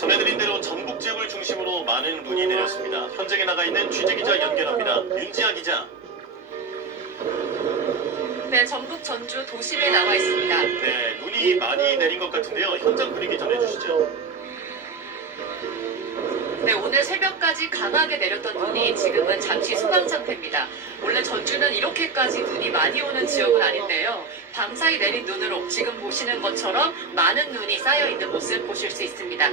전해드린 대로 전북 지역을 중심으로 많은 눈이 내렸습니다. 현장에 나가 있는 취재기자 연결합니다. 윤지아 기자. 네, 전북 전주 도심에 나와 있습니다. 네, 눈이 많이 내린 것 같은데요. 현장 분위기 전해주시죠. 네, 오늘 새벽까지 강하게 내렸던 눈이 지금은 잠시 소강 상태입니다. 원래 전주는 이렇게까지 눈이 많이 오는 지역은 아닌데요. 밤사이 내린 눈으로 지금 보시는 것처럼 많은 눈이 쌓여있는 모습 보실 수 있습니다.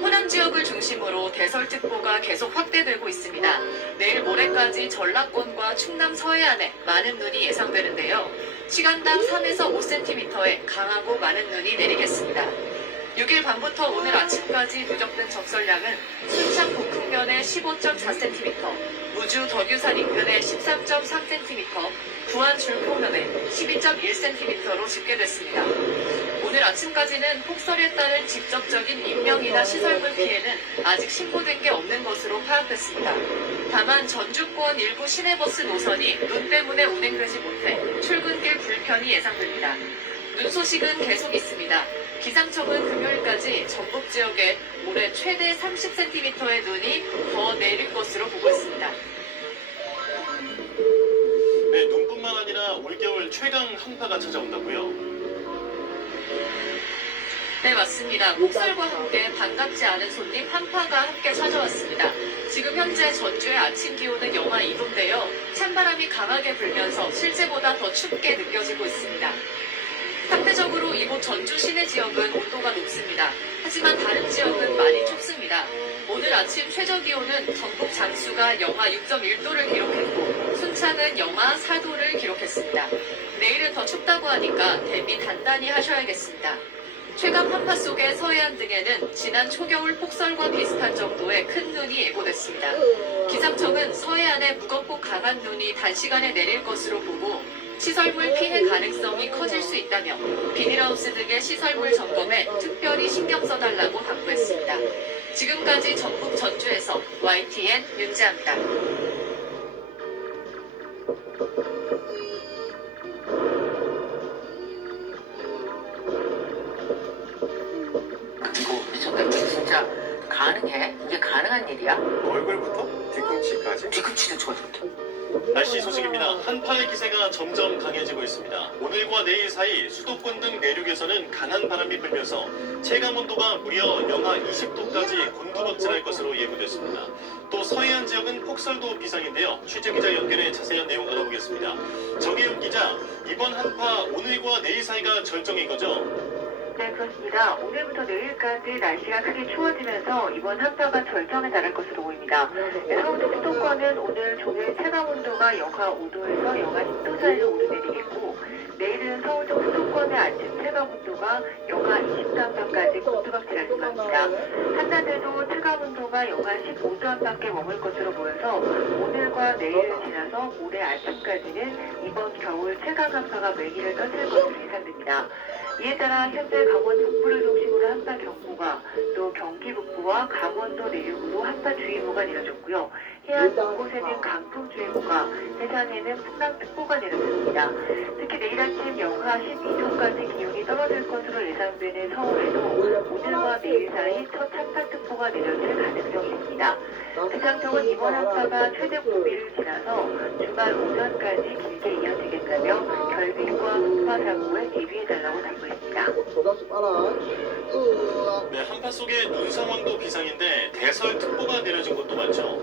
호남 지역을 중심으로 대설특보가 계속 확대되고 있습니다. 내일 모레까지 전라권과 충남 서해안에 많은 눈이 예상되는데요. 시간당 3에서 5cm의 강하고 많은 눈이 내리겠습니다. 6일 밤부터 오늘 아침까지 누적된 적설량은 순창 북흥면에 15.4cm, 무주 덕유산 인근에 13.3cm, 부안 줄포면에 12.1cm로 집계됐습니다. 오늘 아침까지는 폭설에 따른 직접적인 인명이나 시설물 피해는 아직 신고된 게 없는 것으로 파악됐습니다. 다만 전주권 일부 시내버스 노선이 눈 때문에 운행되지 못해 출근길 불편이 예상됩니다. 눈 소식은 계속 있습니다. 기상청은 금요일까지 전북 지역에 올해 최대 30cm의 눈이 더 내릴 것으로 보고 있습니다. 네, 눈뿐만 아니라 올겨울 최강 한파가 찾아온다고요? 네, 맞습니다. 폭설과 함께 반갑지 않은 손님 한파가 함께 찾아왔습니다. 지금 현재 전주의 아침 기온은 영하 2도인데요. 찬바람이 강하게 불면서 실제보다 더 춥게 느껴지고 있습니다. 상대적으로 이곳 전주 시내 지역은 온도가 높습니다. 하지만 다른 지역은 많이 춥습니다. 오늘 아침 최저 기온은 전북 장수가 영하 6.1도를 기록했고 순창은 영하 4도를 기록했습니다. 내일은 더 춥다고 하니까 대비 단단히 하셔야겠습니다. 최강 한파 속의 서해안 등에는 지난 초겨울 폭설과 비슷한 정도의 큰 눈이 예보됐습니다. 기상청은 서해안에 무겁고 강한 눈이 단시간에 내릴 것으로 보고 시설물 피해 가능성이 커질 수 있다며 비닐하우스 등의 시설물 점검에 특별히 신경 써달라고 당부했습니다. 지금까지 전북 전주에서 YTN 윤지아입니다. 이거 미쳤다. 진짜 가능해? 이게 가능한 일이야? 얼굴부터 뒤꿈치까지? 뒤꿈치도 좋아졌다. 날씨 소식입니다. 한파의 기세가 점점 강해지고 있습니다. 오늘과 내일 사이 수도권 등 내륙에서는 강한 바람이 불면서 체감 온도가 무려 영하 20도까지 곤두박질할 것으로 예보됐습니다. 또 서해안 지역은 폭설도 비상인데요. 취재기자 연결해 자세한 내용 알아보겠습니다. 정혜윤 기자, 이번 한파 오늘과 내일 사이가 절정인 거죠? 네, 그렇습니다. 오늘부터 내일까지 날씨가 크게 추워지면서 이번 한파가 절정에 달할 것으로 보입니다. 네, 서울 등 수도권은 오늘 종일 체감온도가 영하 5도에서 영하 10도 사이로 오르내리겠고 내일은 서울 등 수도권의 아침 체감온도가 영하 23도까지 곤두박질할 전망입니다. 한낮에도 체감온도가 영하 15도 안팎에 머물 것으로 보여서 오늘과 내일을 지나서 올해 아침까지는 이번 겨울 체감 한파가 매기를 떨칠 것으로 예상됩니다. 이에 따라 현재 강원 북부를 중심으로 한파 경보가 또 경기 북부와 강원도 내륙으로 한파주의보가 내려졌고요. 해안 곳곳에는 강풍주의보가, 해상에는 풍랑특보가 내려졌습니다. 특히 내일 아침 영하 12도까지 기온이 떨어질 것으로 예상되는 서울에도 오늘과 내일 사이 첫 한파특보가 내려질 가능성이 있습니다. 기상청은 이번 한파가 최대 고비를 지나서 주말 오전까지 길게 이어지겠다며 결빙과 동파 사고에 대비해달라고 당부했습니다. 네, 한파 속의 눈 상황도 비상인데 대설특보가 내려진 곳도 많죠.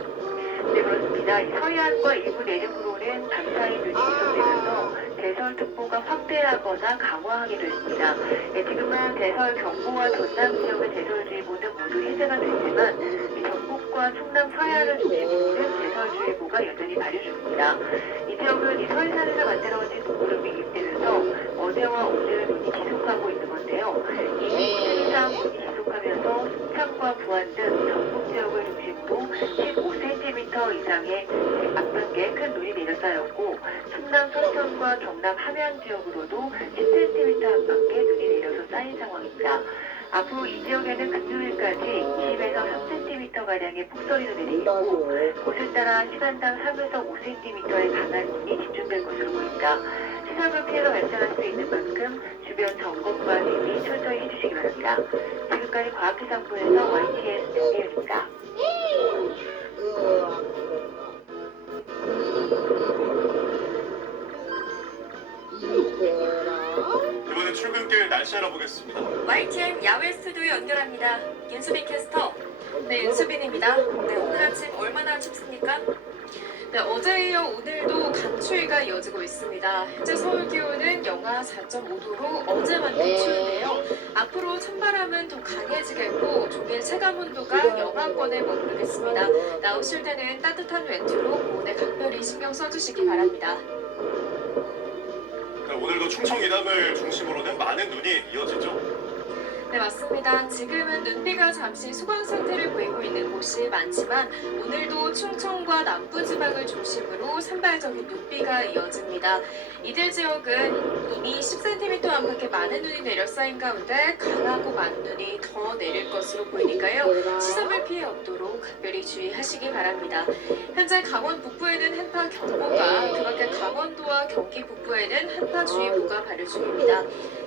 네, 그렇습니다. 서해안과 일부 내륙으로는 밤사이 눈이 계속되면서 대설특보가 확대하거나 강화하게 됐습니다. 네, 지금은 대설경보와 전남 지역의 대설주의보는 모두 해제가 됐지만 전북과 충남 서해안을 중심으로는 대설주의보가 여전히 발효 중입니다. 이 지역은 이 서해산에서 만들어진 눈구름이 입대면서 어제와 오늘 눈이 지속하고 있는 건데요. 이미 이틀 이상 눈이 지속하면서 순창과 부안 등 전북 지역을 중심으로 15cm 이상의 앞단계 큰 눈이 내려쌓였고 충남 서천과 경남 함양 지역으로도 10cm 안팎의 눈이 내려서 쌓인 상황입니다. 앞으로 이 지역에는 금요일까지 20에서 3cm가량의 폭설이 내리고 곳에 따라 시간당 3에서 5cm의 강한 눈이 집중될 것으로 보입니다. 해상도 피해가 발생할 수 있는 만큼 주변 점검과 대비 철저히 해주시기 바랍니다. 지금까지 과학기상부에서 YTN 윤혜윤입니다. 이번엔 출근길 날씨 알아보겠습니다. YTN 야외 스튜디오 연결합니다. 윤수빈 캐스터. 네, 윤수빈입니다. 네, 오늘 아침 얼마나 춥습니까? 네, 어제에 이어 오늘도 강추위가 이어지고 있습니다. 현재 서울 기온은 영하 4.5도로 어제만큼 추운데요. 앞으로 찬바람은 더 강해지겠고 종일 체감 온도가 영하권에 머무르겠습니다. 나오실 때는 따뜻한 외투로 보온에 각별히 신경 써주시기 바랍니다. 네, 오늘도 충청 이남을 중심으로는 많은 눈이 이어지죠. 네, 맞습니다. 지금은 눈비가 잠시 소강 상태를 보이고 있는 곳이 많지만 오늘도 충청과 남부지방을 중심으로 산발적인 눈비가 이어집니다. 이들 지역은 이미 10cm 안팎의 많은 눈이 내려 쌓인 가운데 강하고 많은 눈이 더 내릴 것으로 보이니까요. 시설물 피해 없도록 각별히 주의하시기 바랍니다. 현재 강원 북부에는 한파 경보가, 그 밖에 강원도와 경기 북부에는 한파주의보가 발효 중입니다.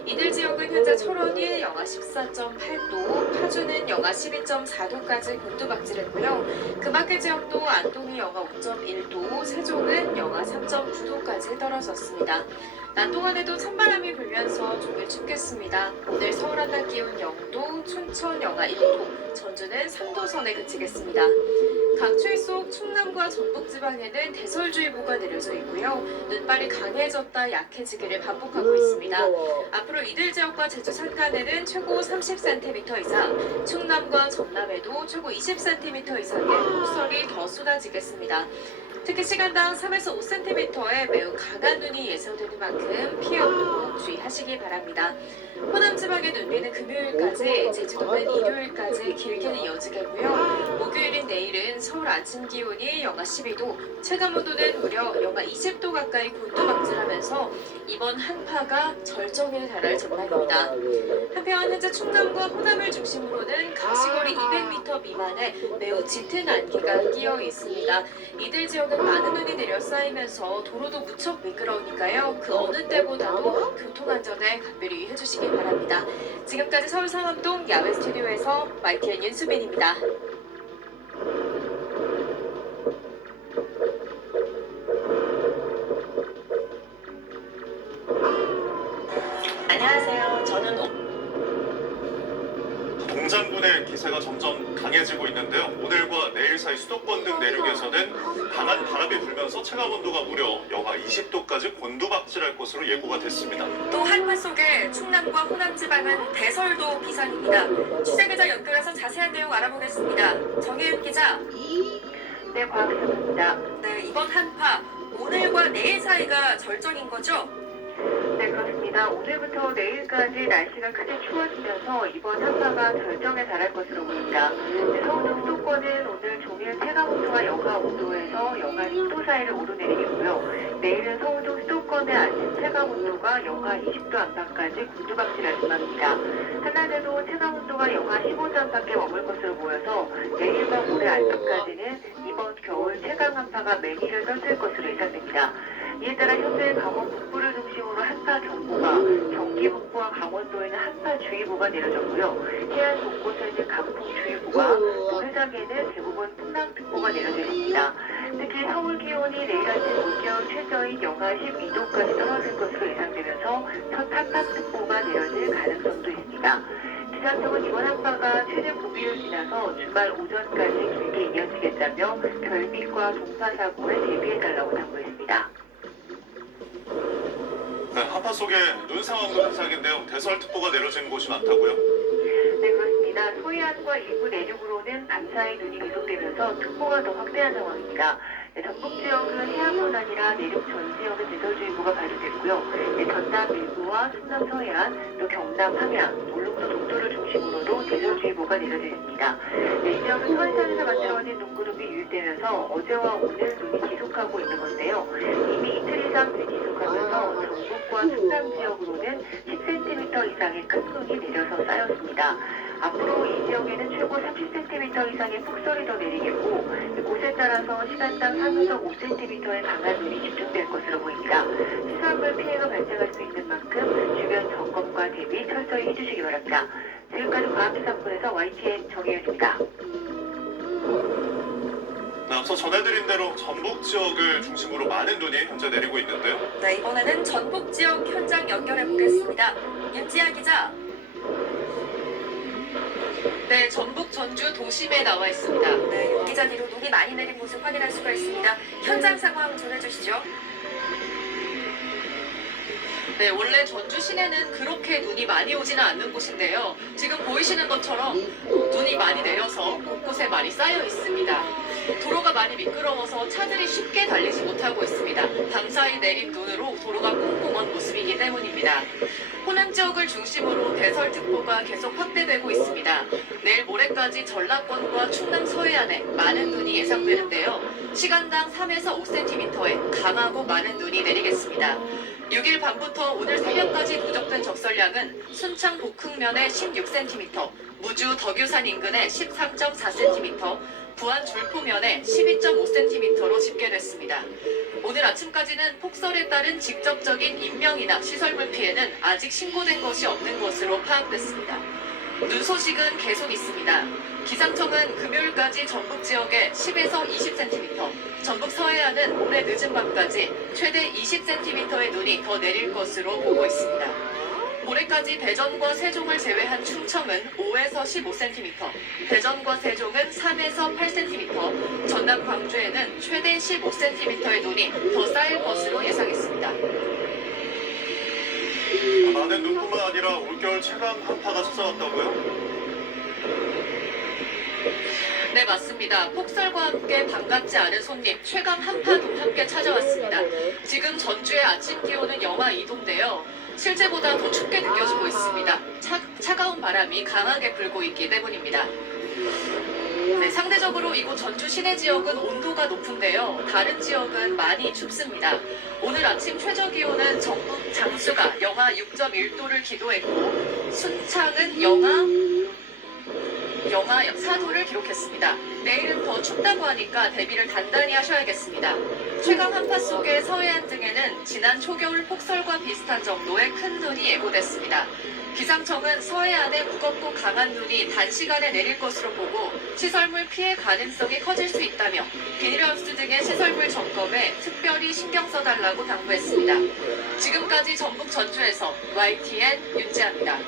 이들 지역은 현재 철원이 영하 14.8도, 파주는 영하 12.4도까지 곤두박질했고요. 그 밖의 지역도 안동이 영하 5.1도, 세종은 영하 3.9도까지 떨어졌습니다. 낮 동안에도 찬바람이 불면서 종일 춥겠습니다. 오늘 서울 한낮 기온 0도, 춘천 영하 1도, 전주는 3도 선에 그치겠습니다. 강추위 속 충남과 전북지방에는 대설주의보가 내려져 있고요. 눈발이 강해졌다 약해지기를 반복하고 있습니다. 앞으로 이들 지역과 제주 산간에는 최고 30cm 이상, 충남과 전남에도 최고 20cm 이상의 폭설이 더 쏟아지겠습니다. 특히 시간당 3에서 5cm의 매우 강한 눈이 예상되는 만큼 피해 없도록 주의하시기 바랍니다. 호남 지방의 눈비는 금요일까지, 제주도는 일요일까지 길게 이어지겠고요. 목요일인 내일은 서울 아침 기온이 영하 12도, 체감 온도는 무려 영하 20도 가까이 곤두박질하면서 이번 한파가 절정에 달할 전망입니다. 한편 현재 충남과 호남을 중심으로는 가시거리 200m 미만의 매우 짙은 안개가 끼어 있습니다. 이들 지역은 많은 눈이 내려 쌓이면서 도로도 무척 미끄러우니까요. 그 어느 때보다도 교통안전에 각별히 해주시기 바랍니다. 지금까지 서울 상암동 야외 스튜디오에서 YTN 윤수빈입니다. 안녕하세요. 저는 동장군의 기세가 점점 강해지고 있는데요. 오늘과 내일 사이 수도권 등 내륙에서는 강한 바람이 불면서 체감 온도가 무려 영하 20도까지 곤두박질할 것으로 예고가 됐습니다. 또 한파 속에 충남과 호남 지방은 대설도 기상입니다. 취재기자 연결해서 자세한 내용 알아보겠습니다. 정혜윤 기자. 네, 과학기상부입니다. 네, 이번 한파 오늘과 내일 사이가 절정인 거죠? 네, 그렇습니다. 오늘부터 내일까지 날씨가 크게 추워지면서 이번 한파가 절정에 달할 것으로 보입니다. 네, 서울 수도권은 오늘 종일 체감온도가 영하 5도에서 영하 10도 사이를 오르내리겠고요. 내일은 서울도 수도권의 아침 체감온도가 영하 20도 안팎까지 곤두박질할 전망입니다. 한낮에도 체감온도가 영하 15도 안팎에 머물 것으로 보여서 내일과 모레 아침까지는 이번 겨울 체감 한파가 매니를 떨칠 것으로 예상됩니다. 이에 따라 현재 강원 북부를 중심으로 한파 경보가, 경기 북부와 강원도에는 한파주의보가 내려졌고요. 해안 곳곳에는 강풍주의보가, 또 해상에는 대부분 풍랑특보가 내려져 있습니다. 특히 서울 기온이 내일 아침 올겨울 최저인 영하 12도까지 떨어질 것으로 예상되면서 첫 한파특보가 내려질 가능성도 있습니다. 기상청은 이번 한파가 최대 고비를 지나서 주말 오전까지 길게 이어지겠다며 결핍과 동파사고에 대비해달라고 당부했습니다. 네, 한파 속에 눈 상황도 비상인데요. 대설특보가 내려진 곳이 많다고요? 네, 그렇습니다. 소해안과 일부 내륙으로는 밤사이 눈이 계속되면서 특보가 더 확대한 상황입니다. 네, 전북 지역은 해안뿐 아니라 내륙 전 지역에 대설주의보가 발효됐고요. 네, 전남 일부와 충남 서해안, 또 경남 함양, 울릉도 독도를 중심으로도 대설주의보가 내려져 있습니다. 네, 이 지역은 서해상에서 만들어진 눈구름이 유입되면서 어제와 오늘 눈이 지속하고 있는 건데요. 이미 이틀 이상 눈이 지속하면서 전북과 충남 지역으로는 10cm 이상의 큰 눈이 내려서 쌓였습니다. 앞으로 이 지역에는 최고 30cm 이상의 폭설이 더 내리겠고 곳에 따라서 시간당 3에서 5cm의 강한 눈이 집중될 것으로 보입니다. 시설물 피해가 발생할 수 있는 만큼 주변 점검과 대비 철저히 해주시기 바랍니다. 지금까지 과학기상본에서 YTN 정혜연입니다. 네, 앞서 전해드린 대로 전북 지역을 중심으로 많은 눈이 현재 내리고 있는데요. 네, 이번에는 전북 지역 현장 연결해 보겠습니다. 윤지아 기자. 네, 전북 전주 도심에 나와 있습니다. 네, 여기저기로 눈이 많이 내린 모습 확인할 수가 있습니다. 현장 상황 전해주시죠. 네, 원래 전주 시내는 그렇게 눈이 많이 오지는 않는 곳인데요. 지금 보이시는 것처럼 눈이 많이 내려서 곳곳에 많이 쌓여 있습니다. 도로가 많이 미끄러워서 차들이 쉽게 달리지 못하고 있습니다. 밤사이 내린 눈으로 도로가 꽁꽁 언 모습이기 때문입니다. 호남 지역을 중심으로 대설특보가 계속 확대되고 있습니다. 내일 모레까지 전라권과 충남 서해안에 많은 눈이 예상되는데요. 시간당 3에서 5cm의 강하고 많은 눈이 내리겠습니다. 6일 밤부터 오늘 새벽까지 누적된 적설량은 순창 복흥면에 16cm, 무주 덕유산 인근에 13.4cm, 부안 줄포면에 12.5cm로 집계됐습니다. 오늘 아침까지는 폭설에 따른 직접적인 인명이나 시설물 피해는 아직 신고된 것이 없는 것으로 파악됐습니다. 눈 소식은 계속 있습니다. 기상청은 금요일까지 전북 지역에 10에서 20cm, 전북 서해안은 오늘 늦은 밤까지 최대 20cm의 눈이 더 내릴 것으로 보고 있습니다. 모레까지 대전과 세종을 제외한 충청은 5에서 15cm, 대전과 세종은 3에서 8cm, 전남 광주에는 최대 15cm의 눈이 더 쌓일 것으로 예상했습니다. 많은 눈뿐만 아니라 올겨울 최강 한파가 찾아왔다고요? 네, 맞습니다. 폭설과 함께 반갑지 않은 손님, 최강 한파도 함께 찾아왔습니다. 지금 전주의 아침 기온은 영하 2도인데요. 실제보다 더 춥게 느껴지고 있습니다. 차가운 바람이 강하게 불고 있기 때문입니다. 네, 상대적으로 이곳 전주 시내 지역은 온도가 높은데요. 다른 지역은 많이 춥습니다. 오늘 아침 최저 기온은 전북 장수가 영하 6.1도를 기록했고 순창은 영하 4도를 기록했습니다. 내일은 더 춥다고 하니까 대비를 단단히 하셔야겠습니다. 최강 한파 속의 서해안 등에는 지난 초겨울 폭설과 비슷한 정도의 큰 눈이 예보됐습니다. 기상청은 서해안에 무겁고 강한 눈이 단시간에 내릴 것으로 보고 시설물 피해 가능성이 커질 수 있다며 비닐하우스 등의 시설물 점검에 특별히 신경 써달라고 당부했습니다. 지금까지 전북 전주에서 YTN 윤지아입니다.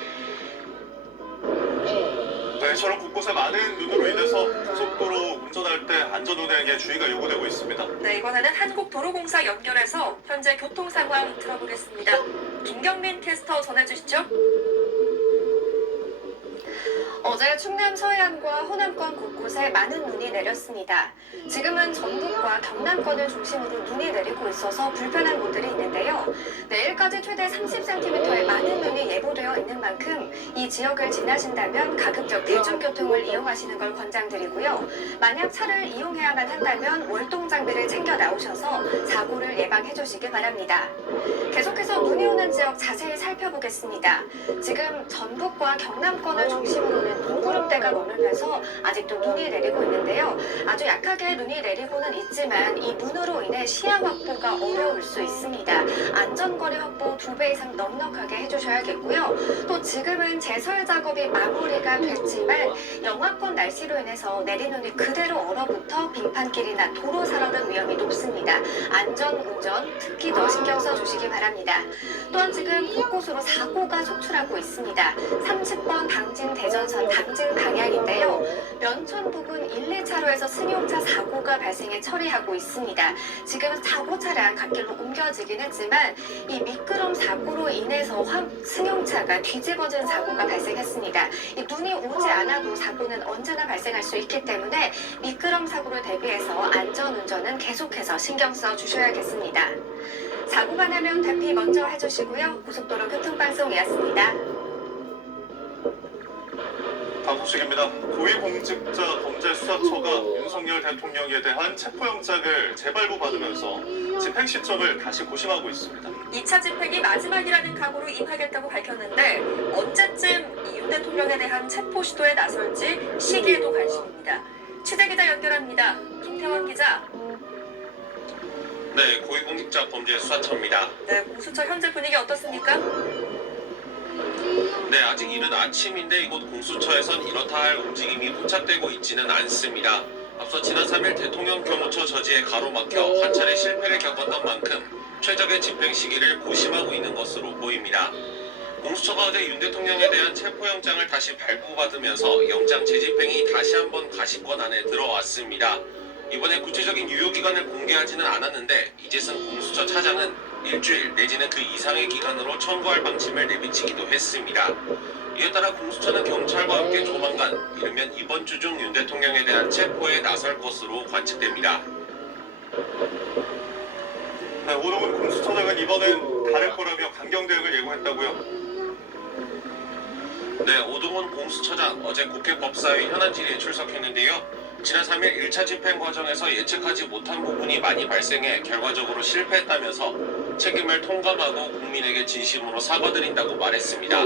네, 저런 곳곳에 많은 눈으로 인해서 고속도로 운전할 때 안전운행에 주의가 요구되고 있습니다. 네, 이번에는 한국도로공사 연결해서 현재 교통 상황 들어보겠습니다. 김경민 캐스터 전해주시죠. 어제 충남 서해안과 호남권 곳곳에 많은 눈이 내렸습니다. 지금은 전북과 경남권을 중심으로 눈이 내리고 있어서 불편한 곳들이 있는데요. 내일까지 최대 30cm의 많은 눈이 예보되어 있는 만큼 이 지역을 지나신다면 가급적 대중교통을 이용하시는 걸 권장드리고요. 만약 차를 이용해야만 한다면 월동 장비를 챙겨 나오셔서 사고를 예방해 주시기 바랍니다. 계속해서 눈이 오는 지역 자세히 살펴보겠습니다. 지금 전북과 경남권을 중심으로는 눈구름대가 머물면서 아직도 눈이 내리고 있는데요. 아주 약하게 눈이 내리고는 있지만 이 눈으로 인해 시야 확보가 어려울 수 있습니다. 안전거리 확보 2배 이상 넉넉하게 해주셔야겠고요. 또 지금은 제설 작업이 마무리가 됐지만 영하권 날씨로 인해서 내린 눈이 그대로 얼어붙어 빙판길이나 도로 사러 등 위험이 높습니다. 안전운전 특히 더 신경 써주시기 바랍니다. 또한 지금 곳곳으로 사고가 속출하고 있습니다. 30번 당진 대전선 당진 방향인데요. 면천 부근 1, 2차로에서 승용차 사고가 발생해 처리하고 있습니다. 지금 사고 차량 갓길로 옮겨지긴 했지만 이 미끄럼 사고로 인해서 승용차가 뒤집어진 사고가 발생했습니다. 이 눈이 오지 않아도 사고는 언제나 발생할 수 있기 때문에 미끄럼 사고를 대비해서 안전운전은 계속해서 신경 써 주셔야겠습니다. 사고가 나면 대피 먼저 해주시고요. 고속도로 교통방송이었습니다. 다음 소식입니다. 고위공직자 범죄수사처가 윤석열 대통령에 대한 체포영장을 재발부받으면서 집행 시점을 다시 고심하고 있습니다. 2차 집행이 마지막이라는 각오로 임하겠다고 밝혔는데 언제쯤 이 윤 대통령에 대한 체포 시도에 나설지 시기에도 관심입니다. 취재기자 연결합니다. 김태원 기자. 네, 고위공직자 범죄수사처입니다. 네, 공수처 현재 분위기 어떻습니까? 네, 아직 이른 아침인데 이곳 공수처에선 이렇다 할 움직임이 포착되고 있지는 않습니다. 앞서 지난 3일 대통령 경호처 저지에 가로막혀 한 차례 실패를 겪었던 만큼 최적의 집행 시기를 고심하고 있는 것으로 보입니다. 공수처가 어제 윤 대통령에 대한 체포영장을 다시 발부받으면서 영장 재집행이 다시 한번 가시권 안에 들어왔습니다. 이번에 구체적인 유효기간을 공개하지는 않았는데 이재승 공수처 차장은 일주일 내지는 그 이상의 기간으로 청구할 방침을 내비치기도 했습니다. 이에 따라 공수처는 경찰과 함께 조만간 이르면 이번 주 중 윤 대통령에 대한 체포에 나설 것으로 관측됩니다. 네, 오동훈 공수처장은 이번엔 다를 거라며 강경 대응을 예고했다고요. 네, 오동훈 공수처장 어제 국회 법사위 현안 질의에 출석했는데요. 지난 3일 1차 집행 과정에서 예측하지 못한 부분이 많이 발생해 결과적으로 실패했다면서 책임을 통감하고 국민에게 진심으로 사과드린다고 말했습니다.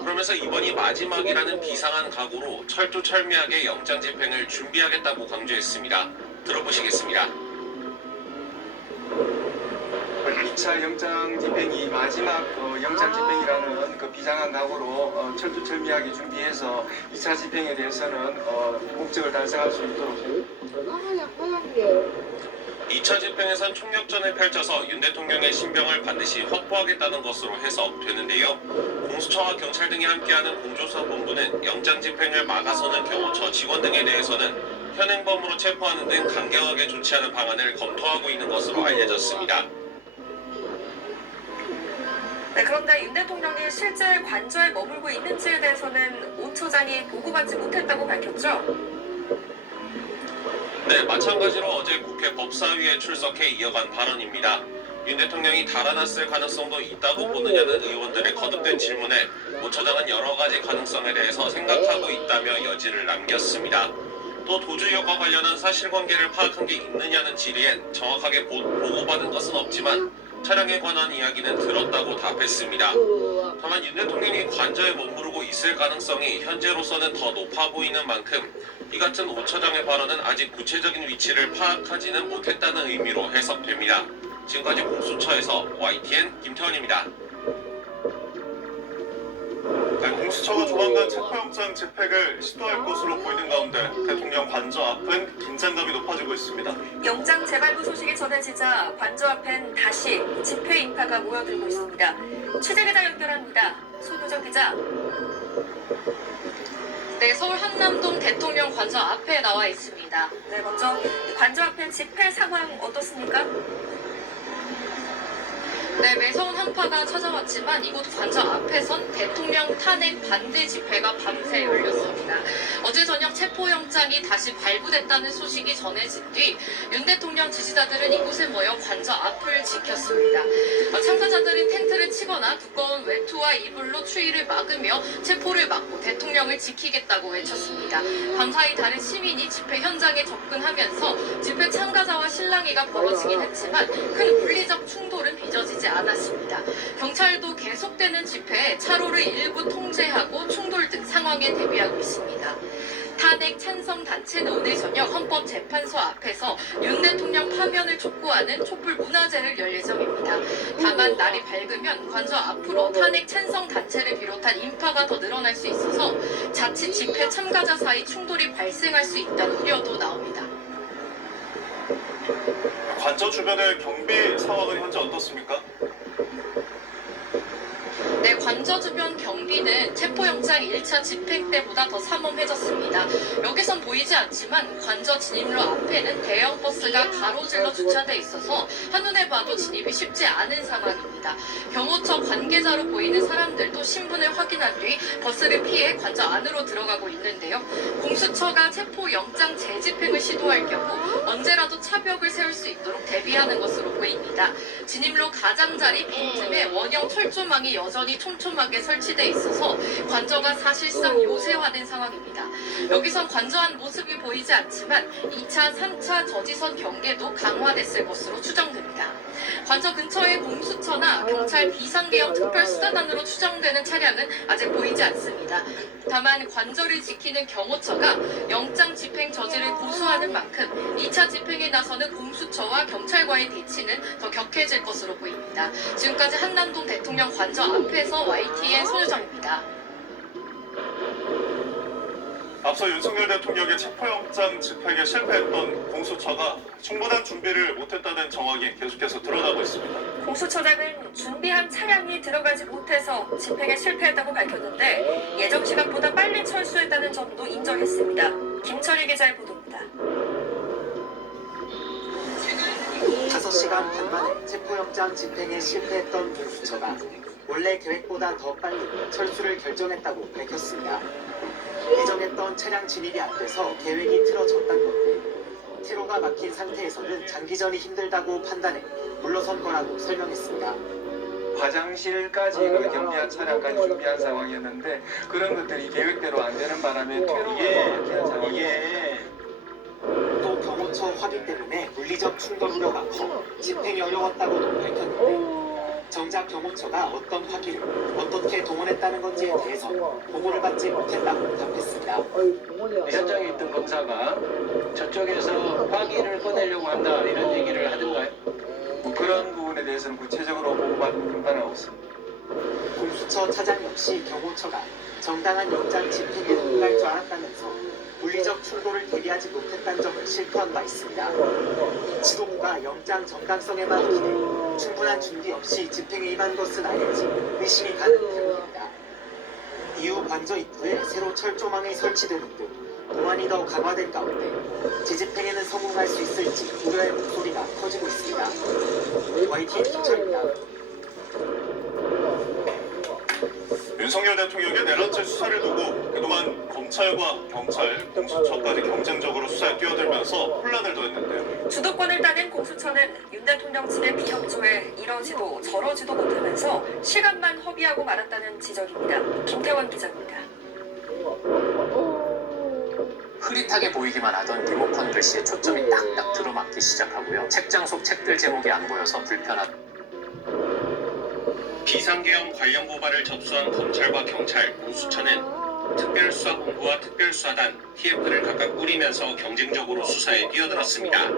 그러면서 이번이 마지막이라는 비상한 각오로 철두철미하게 영장 집행을 준비하겠다고 강조했습니다. 들어보시겠습니다. 2차 영장 집행이 마지막 영장 집행이라는 그 비장한 각오로 철두철미하게 준비해서 2차 집행에 대해서는 목적을 달성할 수 있도록 2차 집행에선 총력전을 펼쳐서 윤 대통령의 신병을 반드시 확보하겠다는 것으로 해석되는데요. 공수처와 경찰 등이 함께하는 공조사본부는 영장 집행을 막아서는 경호처 직원 등에 대해서는 현행범으로 체포하는 등 강경하게 조치하는 방안을 검토하고 있는 것으로 알려졌습니다. 네, 그런데 윤 대통령이 실제 관저에 머물고 있는지에 대해서는 오 처장이 보고받지 못했다고 밝혔죠. 네, 마찬가지로 어제 국회 법사위에 출석해 이어간 발언입니다. 윤 대통령이 달아났을 가능성도 있다고 보느냐는 의원들의 거듭된 질문에 오 처장은 여러 가지 가능성에 대해서 생각하고 있다며 여지를 남겼습니다. 또 도주 의혹과 관련한 사실관계를 파악한 게 있느냐는 질의엔 정확하게 보고받은 것은 없지만 차량에 관한 이야기는 들었다고 답했습니다. 다만 윤 대통령이 관저에 머무르고 있을 가능성이 현재로서는 더 높아 보이는 만큼 이 같은 오 처장의 발언은 아직 구체적인 위치를 파악하지는 못했다는 의미로 해석됩니다. 지금까지 공수처에서 YTN 김태원입니다. 네, 공수처가 조만간 체포영장 집행을 시도할 것으로 보이는 가운데 대통령 관저 앞은 긴장감이 높아지고 있습니다. 영장 재발부 소식이 전해지자 관저 앞엔 다시 집회 인파가 모여들고 있습니다. 취재기자 연결합니다. 소도정 기자. 네, 서울 한남동 대통령 관저 앞에 나와 있습니다. 네, 먼저 이 관저 앞에 집회 상황 어떻습니까? 네, 매서운 한파가 찾아왔지만 이곳 관저 앞에선 대통령 탄핵 반대 집회가 밤새 열렸습니다. 어제 저녁 체포영장이 다시 발부됐다는 소식이 전해진 뒤 윤 대통령 지지자들은 이곳에 모여 관저 앞을 지켰습니다. 참가자들은 텐트를 치거나 두꺼운 외투와 이불로 추위를 막으며 체포를 막고 대통령을 지키겠다고 외쳤습니다. 밤사이 다른 시민이 집회 현장에 접근하면서 집회 참가자와 실랑이가 벌어지긴 했지만 큰 물리적 충돌은 빚어지지 않았습니다. 경찰도 계속되는 집회에 차로를 일부 통제하고 충돌 등 상황에 대비하고 있습니다. 탄핵 찬성 단체는 오늘 저녁 헌법재판소 앞에서 윤 대통령 파면을 촉구하는 촛불 문화제를 열 예정입니다. 다만 날이 밝으면 관저 앞으로 탄핵 찬성 단체를 비롯한 인파가 더 늘어날 수 있어서 자칫 집회 참가자 사이 충돌이 발생할 수 있다는 우려도 나옵니다. 관저 주변의 경비 상황은 현재 어떻습니까? 네, 관저 주변 경비는 체포영장 1차 집행 때보다 더 삼엄해졌습니다. 여기선 보이지 않지만 관저 진입로 앞에는 대형 버스가 가로질러 주차돼 있어서 한눈에 봐도 진입이 쉽지 않은 상황입니다. 경호처 관계자로 보이는 사람들도 신분을 확인한 뒤 버스를 피해 관저 안으로 들어가고 있는데요. 공수처가 체포영장 재집행을 시도할 경우 언제라도 차벽을 세울 수 있도록 대비하는 것으로 보입니다. 진입로 가장자리 빈틈에 원형 철조망이 여전히 촘촘하게 설치돼 있어서 관저가 사실상 요새화된 상황입니다. 여기선 관저한 모습이 보이지 않지만 2차, 3차 저지선 경계도 강화됐을 것으로 추정됩니다. 관저 근처에 공수처나 경찰 비상계엄 특별수사단으로 추정되는 차량은 아직 보이지 않습니다. 다만 관저를 지키는 경호처가 영장 집행 저지를 고수하는 만큼 2차 집행에 나서는 공수처와 경찰과의 대치는 더 격해질 것으로 보입니다. 지금까지 한남동 대통령 관저 앞에서 YTN 손유정입니다. 앞서 윤석열 대통령의 체포영장 집행에 실패했던 공수처가 충분한 준비를 못했다는 정황이 계속해서 드러나고 있습니다. 공수처장은 준비한 차량이 들어가지 못해서 집행에 실패했다고 밝혔는데 예정 시간보다 빨리 철수했다는 점도 인정했습니다. 김철희 기자의 보도입니다. 5시간 반 만에 체포영장 집행에 실패했던 공수처가 원래 계획보다 더 빨리 철수를 결정했다고 밝혔습니다. 예정했던 차량 진입이 안 돼서 계획이 틀어졌다는 건데 퇴로가 막힌 상태에서는 장기전이 힘들다고 판단해 물러선 거라고 설명했습니다. 화장실까지 그 경비한 차량까지 준비한 상황이었는데 그런 것들이 계획대로 안 되는 바람에 퇴로가 막힌 상황이에요. 또 경호처 확인 때문에 물리적 충돌 우려가 커 집행이 어려웠다고도 밝혔는데 정작 경호처가 어떤 화기를 어떻게 동원했다는 건지에 대해서 보고를 받지 못했다고 답했습니다. 현장에 있던 검사가 저쪽에서 화기를 꺼내려고 한다 이런 얘기를 하던가요? 뭐 그런 부분에 대해서는 구체적으로 보고받은 바는 없습니다. 공수처 차장 역시 경호처가 정당한 영장 집행에 응할 줄 알았다면서 물리적 충돌을 대비하지 못했다는 점을 실토한 바 있습니다. 지도부가 영장 정당성에만 기대 충분한 준비 없이 집행에 임한 것은 아닌지 의심이 가는 대목입니다. 이후 관저 입구에 새로 철조망이 설치되는 등 보안이 더 강화된 가운데 재집행에는 성공할 수 있을지 우려의 목소리가 커지고 있습니다. YTN 김철입니다. 윤석열 대통령의 내란죄 수사를 두고 그동안 검찰과 경찰, 공수처까지 경쟁적으로 수사에 뛰어들면서 혼란을 더했는데요. 주도권을 따낸 공수처는 윤 대통령 측의 비협조에 이러지도 저러지도 못하면서 시간만 허비하고 말았다는 지적입니다. 김태원 기자입니다. 흐릿하게 보이기만 하던 리모컨 글씨에 초점이 딱딱 들어맞기 시작하고요. 책장 속 책들 제목이 안 보여서 불편하다. 비상계엄 관련 고발을 접수한 검찰과 경찰, 공수처는 특별수사본부와 특별수사단, TF를 각각 꾸리면서 경쟁적으로 수사에 뛰어들었습니다.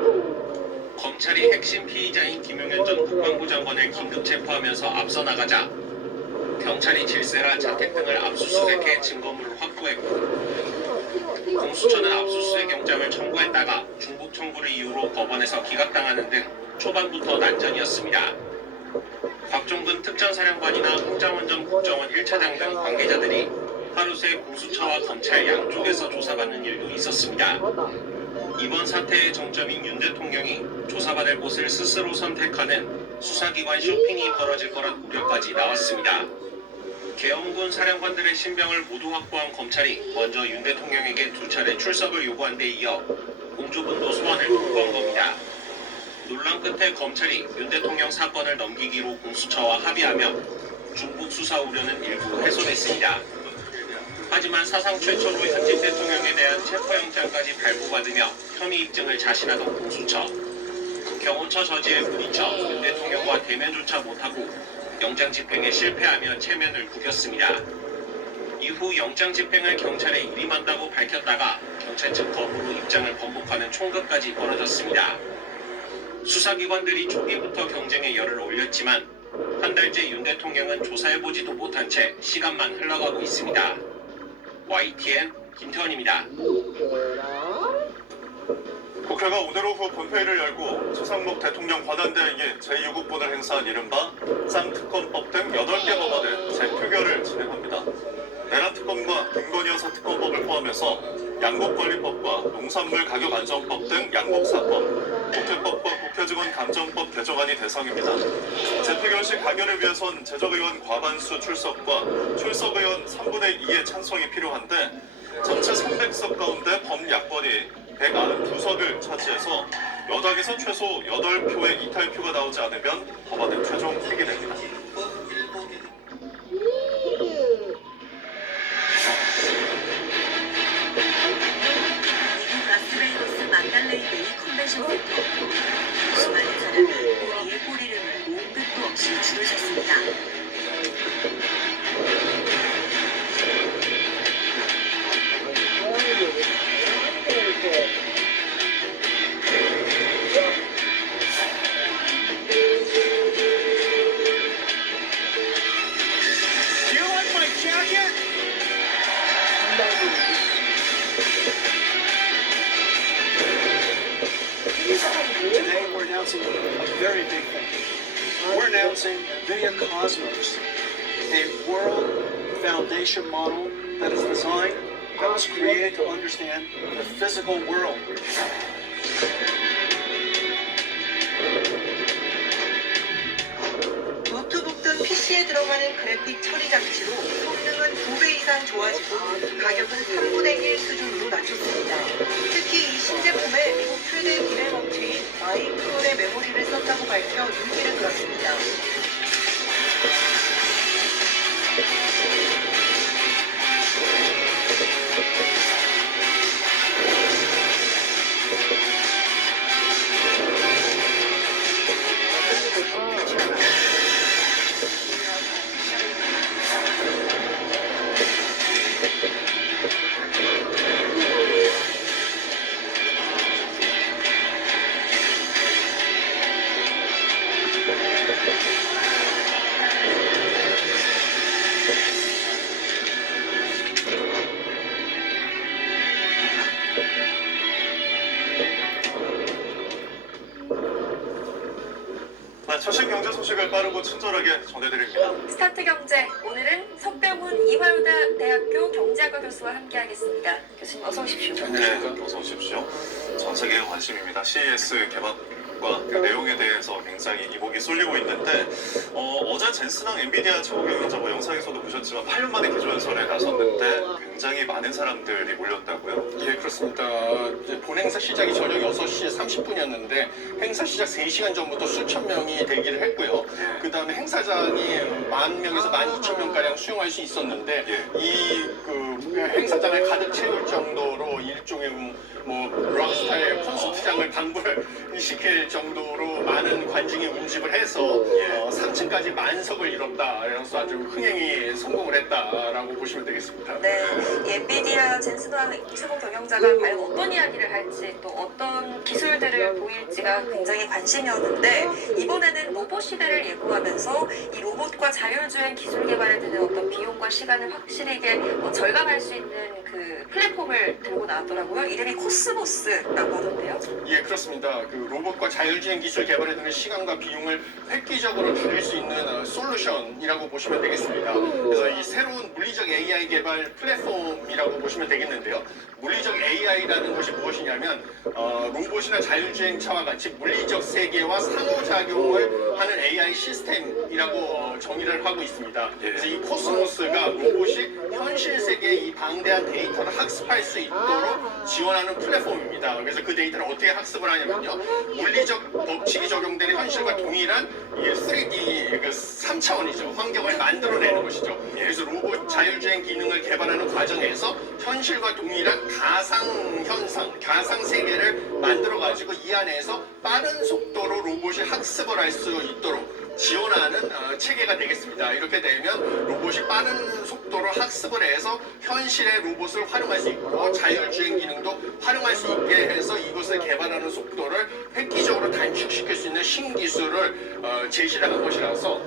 검찰이 핵심 피의자인 김용현 전 국방부 장관을 긴급 체포하면서 앞서 나가자 경찰이 질세라 자택 등을 압수수색해 증거물을 확보했고 공수처는 압수수색 영장을 청구했다가 중복 청구를 이유로 법원에서 기각당하는 등 초반부터 난전이었습니다. 곽종근 특전사령관이나 홍장원 전 국정원 1차장 등 관계자들이 하루 새 공수처와 검찰 양쪽에서 조사받는 일도 있었습니다. 이번 사태의 정점인 윤 대통령이 조사받을 곳을 스스로 선택하는 수사기관 쇼핑이 벌어질 거란 우려까지 나왔습니다. 계엄군 사령관들의 신병을 모두 확보한 검찰이 먼저 윤 대통령에게 2차례 출석을 요구한 데 이어 공주분도 소환을 통보한 겁니다. 논란 끝에 검찰이 윤 대통령 사건을 넘기기로 공수처와 합의하며 중국 수사 우려는 일부 해소됐습니다. 하지만 사상 최초로 현직 대통령에 대한 체포영장까지 발부받으며 혐의 입증을 자신하던 공수처. 경호처 저지에 부딪혀 윤 대통령과 대면조차 못하고 영장 집행에 실패하며 체면을 구겼습니다. 이후 영장 집행을 경찰에 일임한다고 밝혔다가 경찰 측 거부로 입장을 번복하는 총극까지 벌어졌습니다. 수사기관들이 초기부터 경쟁에 열을 올렸지만 한 달째 윤 대통령은 조사해보지도 못한 채 시간만 흘러가고 있습니다. YTN 김태원입니다. 국회가 오늘 오후 본회의를 열고 최상목 대통령 권한대행이 제6국본을 행사한 이른바 쌍특검법 등 8개 법안을 재표결을 진행합니다. 내란특검과 김건희 여사 특검법을 포함해서 양국관리법과 농산물 가격 안정법 등 양국사법, 국회법과 국회직원 감정법 개정안이 대상입니다. 재표결 시 가결을 위해선 재적의원 과반수 출석과 출석의원 3분의 2의 찬성이 필요한데 전체 300석 가운데 범야권이 192석을 차지해서 여당에서 최소 8표의 이탈표가 나오지 않으면 법안은 최종 폐기됩니다. 미국 라스베이거스 만달레이 베이 컨벤션 센터. 수많은 사람이 꼬리에 꼬리를 물고 끝도 없이 줄을 섰습니다. Today we're announcing a very big thing. We're announcing NVIDIA Cosmos, a world foundation model that is designed, that was created to understand the physical world. 노트북 등 PC에 들어가는 그래픽 처리 장치로 성능은 2배 이상 좋아지고 가격은 3분의 1 수준으로 낮췄습니다. 특히 이 신제품에 미국 최대 기획 업체인 마이크론의 메모리를 썼다고 밝혀 눈길을 끌었습니다. 최신 경제 소식을 빠르고 친절하게 전해드립니다. 스타트 경제, 오늘은 석병훈 이화여대 대학교 경제학과 교수와 함께하겠습니다. 교수님 어서 오십시오. 네, 어서 오십시오. 전 세계의 관심입니다. CES 개막과 그 내용에 대해서 굉장히 이목이 쏠리고 있는데 어제 젠슨항 엔비디아 최고 경영자 영상에서도 보셨지만 8년 만에 기조연설에 나섰는데 굉장히 많은 사람들이 몰렸다고요? 예, 그렇습니다. 이제 본 행사 시작이 저녁 6시 30분이었는데 행사 시작 3시간 전부터 수천 명이 대기를 했고요. 그 다음에 행사장이 10,000명에서 12,000명가량 수용할 수 있었는데 이 행사장을 가득 채울 정도로 일종의 락스타의 콘서트장을 방불시킬 정도로 많은 관중이 운집을 해서 3층까지 만석을 이뤘다. 그래서 아주 흥행이 성공을 했다라고 보시면 되겠습니다. 네, 엔비디아 젠슨항 최고 경영자가 과연 어떤 이야기를 할지 또 어떤 기술들을 보일지가 굉장히 관심이었는데 이번에는 로봇 시대를 예고하면서 이 로봇과 자율주행 기술 개발에 드는 어떤 비용과 시간을 확실하게 절감할 수 있는 그 플랫폼을 들고 나왔더라고요. 이름이 코스모스라고 하던데요. 예, 그렇습니다. 그 로봇과 자율주행 기술 개발에 드는 시간과 비용을 획기적으로 줄일 수 있는 솔루션이라고 보시면 되겠습니다. 그래서 이 새로운 물리적 AI 개발 플랫폼이라고 보시면 되겠는데요. 물리적 AI라는 것이 무엇이냐면 로봇이나 자율주행차와 같이 물리적 세계와 상호작용을 하는 AI 시스템이라고 정의를 하고 있습니다. 그래서 이 코스모스가 로봇이 현실 세계의 이 방대한 데이터를 학습할 수 있도록 지원하는 플랫폼입니다. 그래서 그 데이터를 어떻게 학습을 하냐면요. 물리적 법칙이 적용되는 현실과 동일한 3D 3차원이죠. 환경을 만들어내는 것이죠. 그래서 로봇 자율주행 기능을 개발하는 과정에서 현실과 동일한 가상 현상, 가상 세계를 만들어가지고 이 안에서 빠른 속도로 로봇이 학습을 할 수 있도록 지원하는 체계가 되겠습니다. 이렇게 되면 로봇이 빠른 속도로 학습을 해서 현실의 로봇을 활용할 수 있고 자율주행 기능도 활용할 수 있게 해서 이것을 개발하는 속도를 획기적으로 단축시킬 수 있는 신기술을 제시를 한 것이라서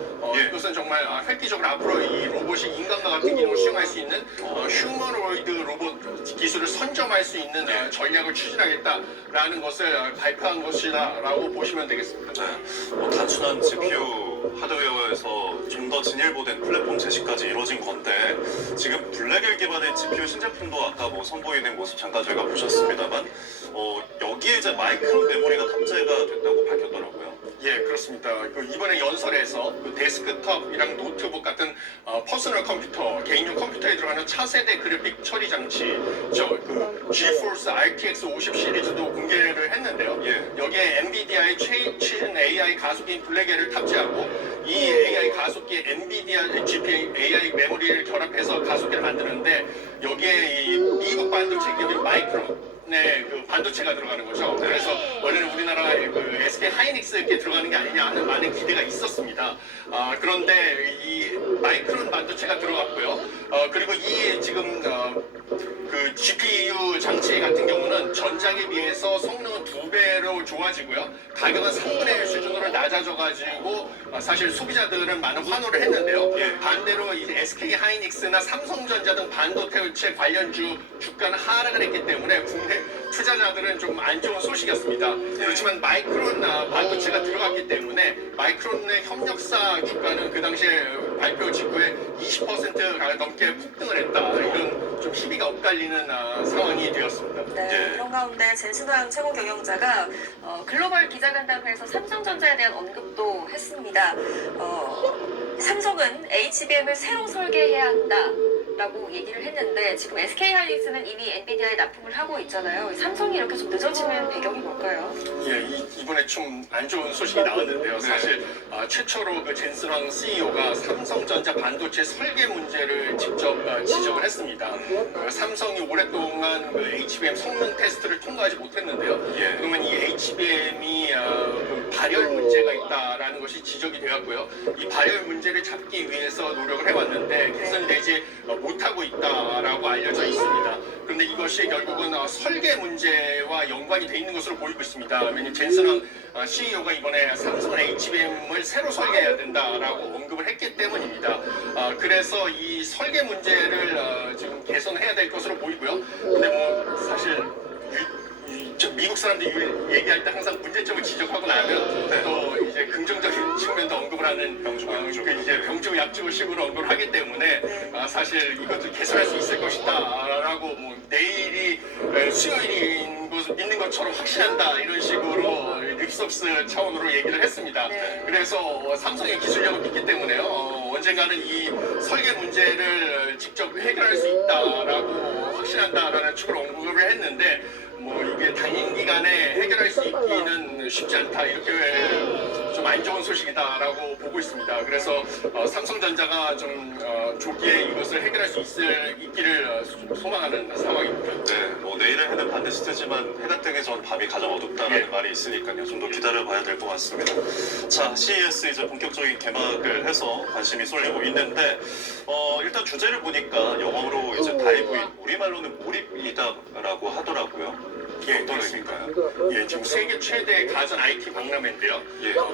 이것은 정말 획기적으로 앞으로 이 로봇이 인간과 같은 기능을 수행할 수 있는 휴머노이드 로봇 기술을 선점할 수 있는 전략을 추진하겠다라는 것을 발표한 것이다라고 보시면 되겠습니다. 단순한 GPU 하드웨어에서 좀 더 진일보된 플랫폼 제시까지 이루어진 건데 지금 블랙엘 기반의 GPU 신제품도 아까 뭐 선보이는 모습 잠깐 저희가 보셨습니다만 여기에 이제 마이크론 메모리가 탑재가 됐다고 밝혔더라고요. 예, 그렇습니다. 이번에 연설에서 데스크톱이랑 노트북 같은 퍼스널 컴퓨터, 개인용 컴퓨터에 들어가는 차세대 그래픽 처리 장치, GeForce RTX 50 시리즈도 공개를 했는데요. 여기에 엔비디아의 최신 AI 가속기인 블랙엘을 탑재하고 이 AI 가속기에 엔비디아 GPU AI 메모리를 결합해서 가속기를 만드는데 여기에 이 미국 반도체 기업인 마이크론 그 반도체가 들어가는 거죠. 그래서 원래는 우리나라의 그 SK 하이닉스에 들어가는 게 아니냐 하는 많은 기대가 있었습니다. 그런데 이 마이크론 반도체가 들어갔고요. 그리고 이 지금 그 GPU 장치 같은 경우는 전작에 비해서 성능은 2배로 좋아지고요. 가격은 3분의 1 수준으로 낮아져가지고 사실 소비자들은 많은 환호를 했는데요. 반대로 이제 SK 하이닉스나 삼성전자 등 반도체 관련 주가는 하락을 했기 때문에 국내 투자자들은 좀 안 좋은 소식이었습니다. 그렇지만 마이크론 반도체가 들어갔기 때문에 마이크론의 협력사 주가는 그 당시에 발표 직후에 20% 넘게 폭등을 했다. 이런 좀 희비가 엇갈리는 상황이 되었습니다. 네, 그런 가운데 젠슨황 최고 경영자가 글로벌 기자간담회에서 삼성전자에 대한 언급도 했습니다. 삼성은 HBM을 새로 설계해야 한다라고 얘기를 했는데 지금 SK하이닉스는 이미 엔비디아에 납품을 하고 있잖아요. 삼성이 이렇게 좀 늦어지는 배경이 뭘까요? 예, 이번에 좀 안 좋은 소식이 나왔는데요. 사실 최초로 그 젠슨황 CEO가 삼성전자 반도체 설계 문제를 직접 지적을 했습니다. 삼성이 오랫동안 그 HBM 성능 테스트를 통과하지 못했는데요. 그러면 이 HBM이 발열 문제가 있다라는 것이 지적이 되었고요. 이 발열 문제를 잡기 위해서 노력을 해왔는데 개선되지 못하고 있다라고 알려져 있습니다. 그런데 이것이 결국은 설계 문제와 연관이 돼 있는 것으로 보이고 있습니다. 왜냐하면 젠슨황 CEO가 이번에 삼성은 HBM을 새로 설계해야 된다라고 언급을 했기 때문입니다. 그래서 이 설계 문제를 지금 개선해야 될 것으로 보이고요. 근데 뭐 사실 미국 사람들이 얘기할 때 항상 문제점을 지적하고 나면 또 이제 긍정적인 측면도 언급을 하는 이제 병주고 약주식으로 언급을 하기 때문에 사실 이것도 개선할 수 있을 것이다라고 뭐 내일이 수요일인 것을 믿는 것처럼 확신한다 이런 식으로 립서비스 차원으로 얘기를 했습니다. 그래서 삼성의 기술력을 믿기 때문에요. 언젠가는 이 설계 문제를 직접 해결할 수 있다라고 확신한다라는 축으로 언급을 했는데 뭐 이게 단기간에 해결할 수 있기는 쉽지 않다 이렇게 좀 안 좋은 소식이다라고 보고 있습니다. 그래서 삼성전자가 좀 조기에 이것을 해결할 수 있기를 소망하는 상황입니다. 네, 뭐 내일은 해는 반드시 뜨지만 해가 뜨기 전 밤이 가장 어둡다는 말이 있으니까요. 좀 더 기다려봐야 될 것 같습니다. 자, CES 이제 본격적인 개막을 해서 관심이 쏠리고 있는데 일단 주제를 보니까 영어로 이제 다이브인, 우리말로는 몰입이다라고 하더라고요. 어떠십니까요? 예, 지금 세계 최대 가전 IT 박람회인데요.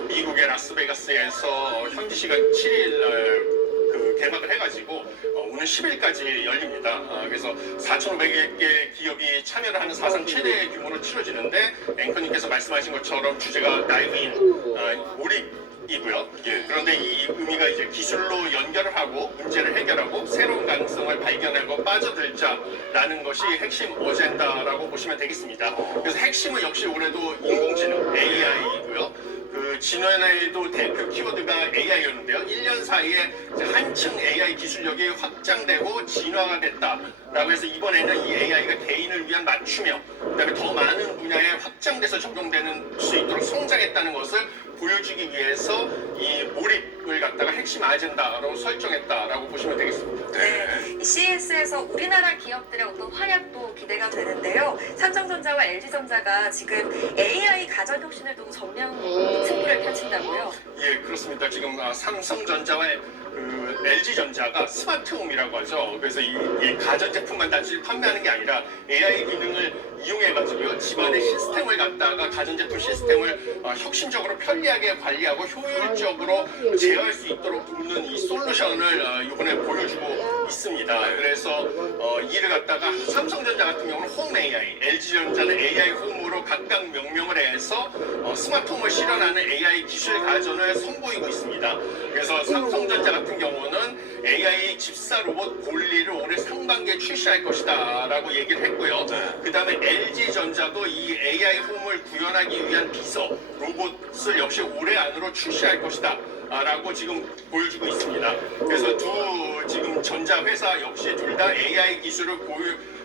미국의 라스베가스에서 현지 시간 7일 개막을 해가지고 오늘 10일까지 열립니다. 그래서 4,500개 기업이 참여를 하는 사상 최대 규모로 치러지는데 앵커님께서 말씀하신 것처럼 주제가 다이브인, 몰입이고요. 그런데 이 의미가 이제 기술로 연결을 하고 문제를 해결하고 새로운 가능성을 발견하고 빠져들자라는 것이 핵심 어젠다라고 보시면 되겠습니다. 그래서 핵심은 역시 올해도 인공지능 AI이고요. 그 지난해에도 대표 키워드가 AI였는데요. 1년 사이에 한층 AI 기술력이 확장되고 진화가 됐다라고 해서 이번에는 이 AI가 개인을 위한 맞춤형, 그다음에 더 많은 분야에 확장돼서 적용되는 수 있도록 성장했다는 것을 보여주기 위해서 이 몰입을 갖다가 핵심 아젠다로 설정했다라고 보시면 되겠습니다. 네, CES에서 우리나라 기업들의 어떤 활약도 기대가 되는데요. 삼성전자와 LG전자가 지금 AI 가전 혁신을 두고 전면 승부를 펼친다고요? 예, 그렇습니다. 지금 삼성전자와 그 LG전자가 스마트홈이라고 하죠. 그래서 이 가전제품만 단순히 판매하는 게 아니라 AI 기능을 이용해가지고요. 집안의 시스템을 갖다가 가전제품 시스템을 혁신적으로 편리하게 관리하고 효율적으로 제어할 수 있도록 돕는 이 솔루션을 이번에 보여주고 있습니다. 그래서 이를 갖다가 삼성전자 같은 경우는 홈 AI, LG전자는 AI 홈으로 각각 명명을 해서 스마트홈을 실현하는 AI 기술 가전을 선보이고 있습니다. 그래서 삼성전자 같은 경우는 AI 집사 로봇 볼리를 올해 상반기에 출시할 것이다 라고 얘기를 했고요. 그 다음에 LG전자도 이 AI 홈을 구현하기 위한 비서 로봇을 역시 올해 안으로 출시할 것이다 라고 지금 보여주고 있습니다. 그래서 두 지금 전자 회사 역시 둘 다 AI 기술을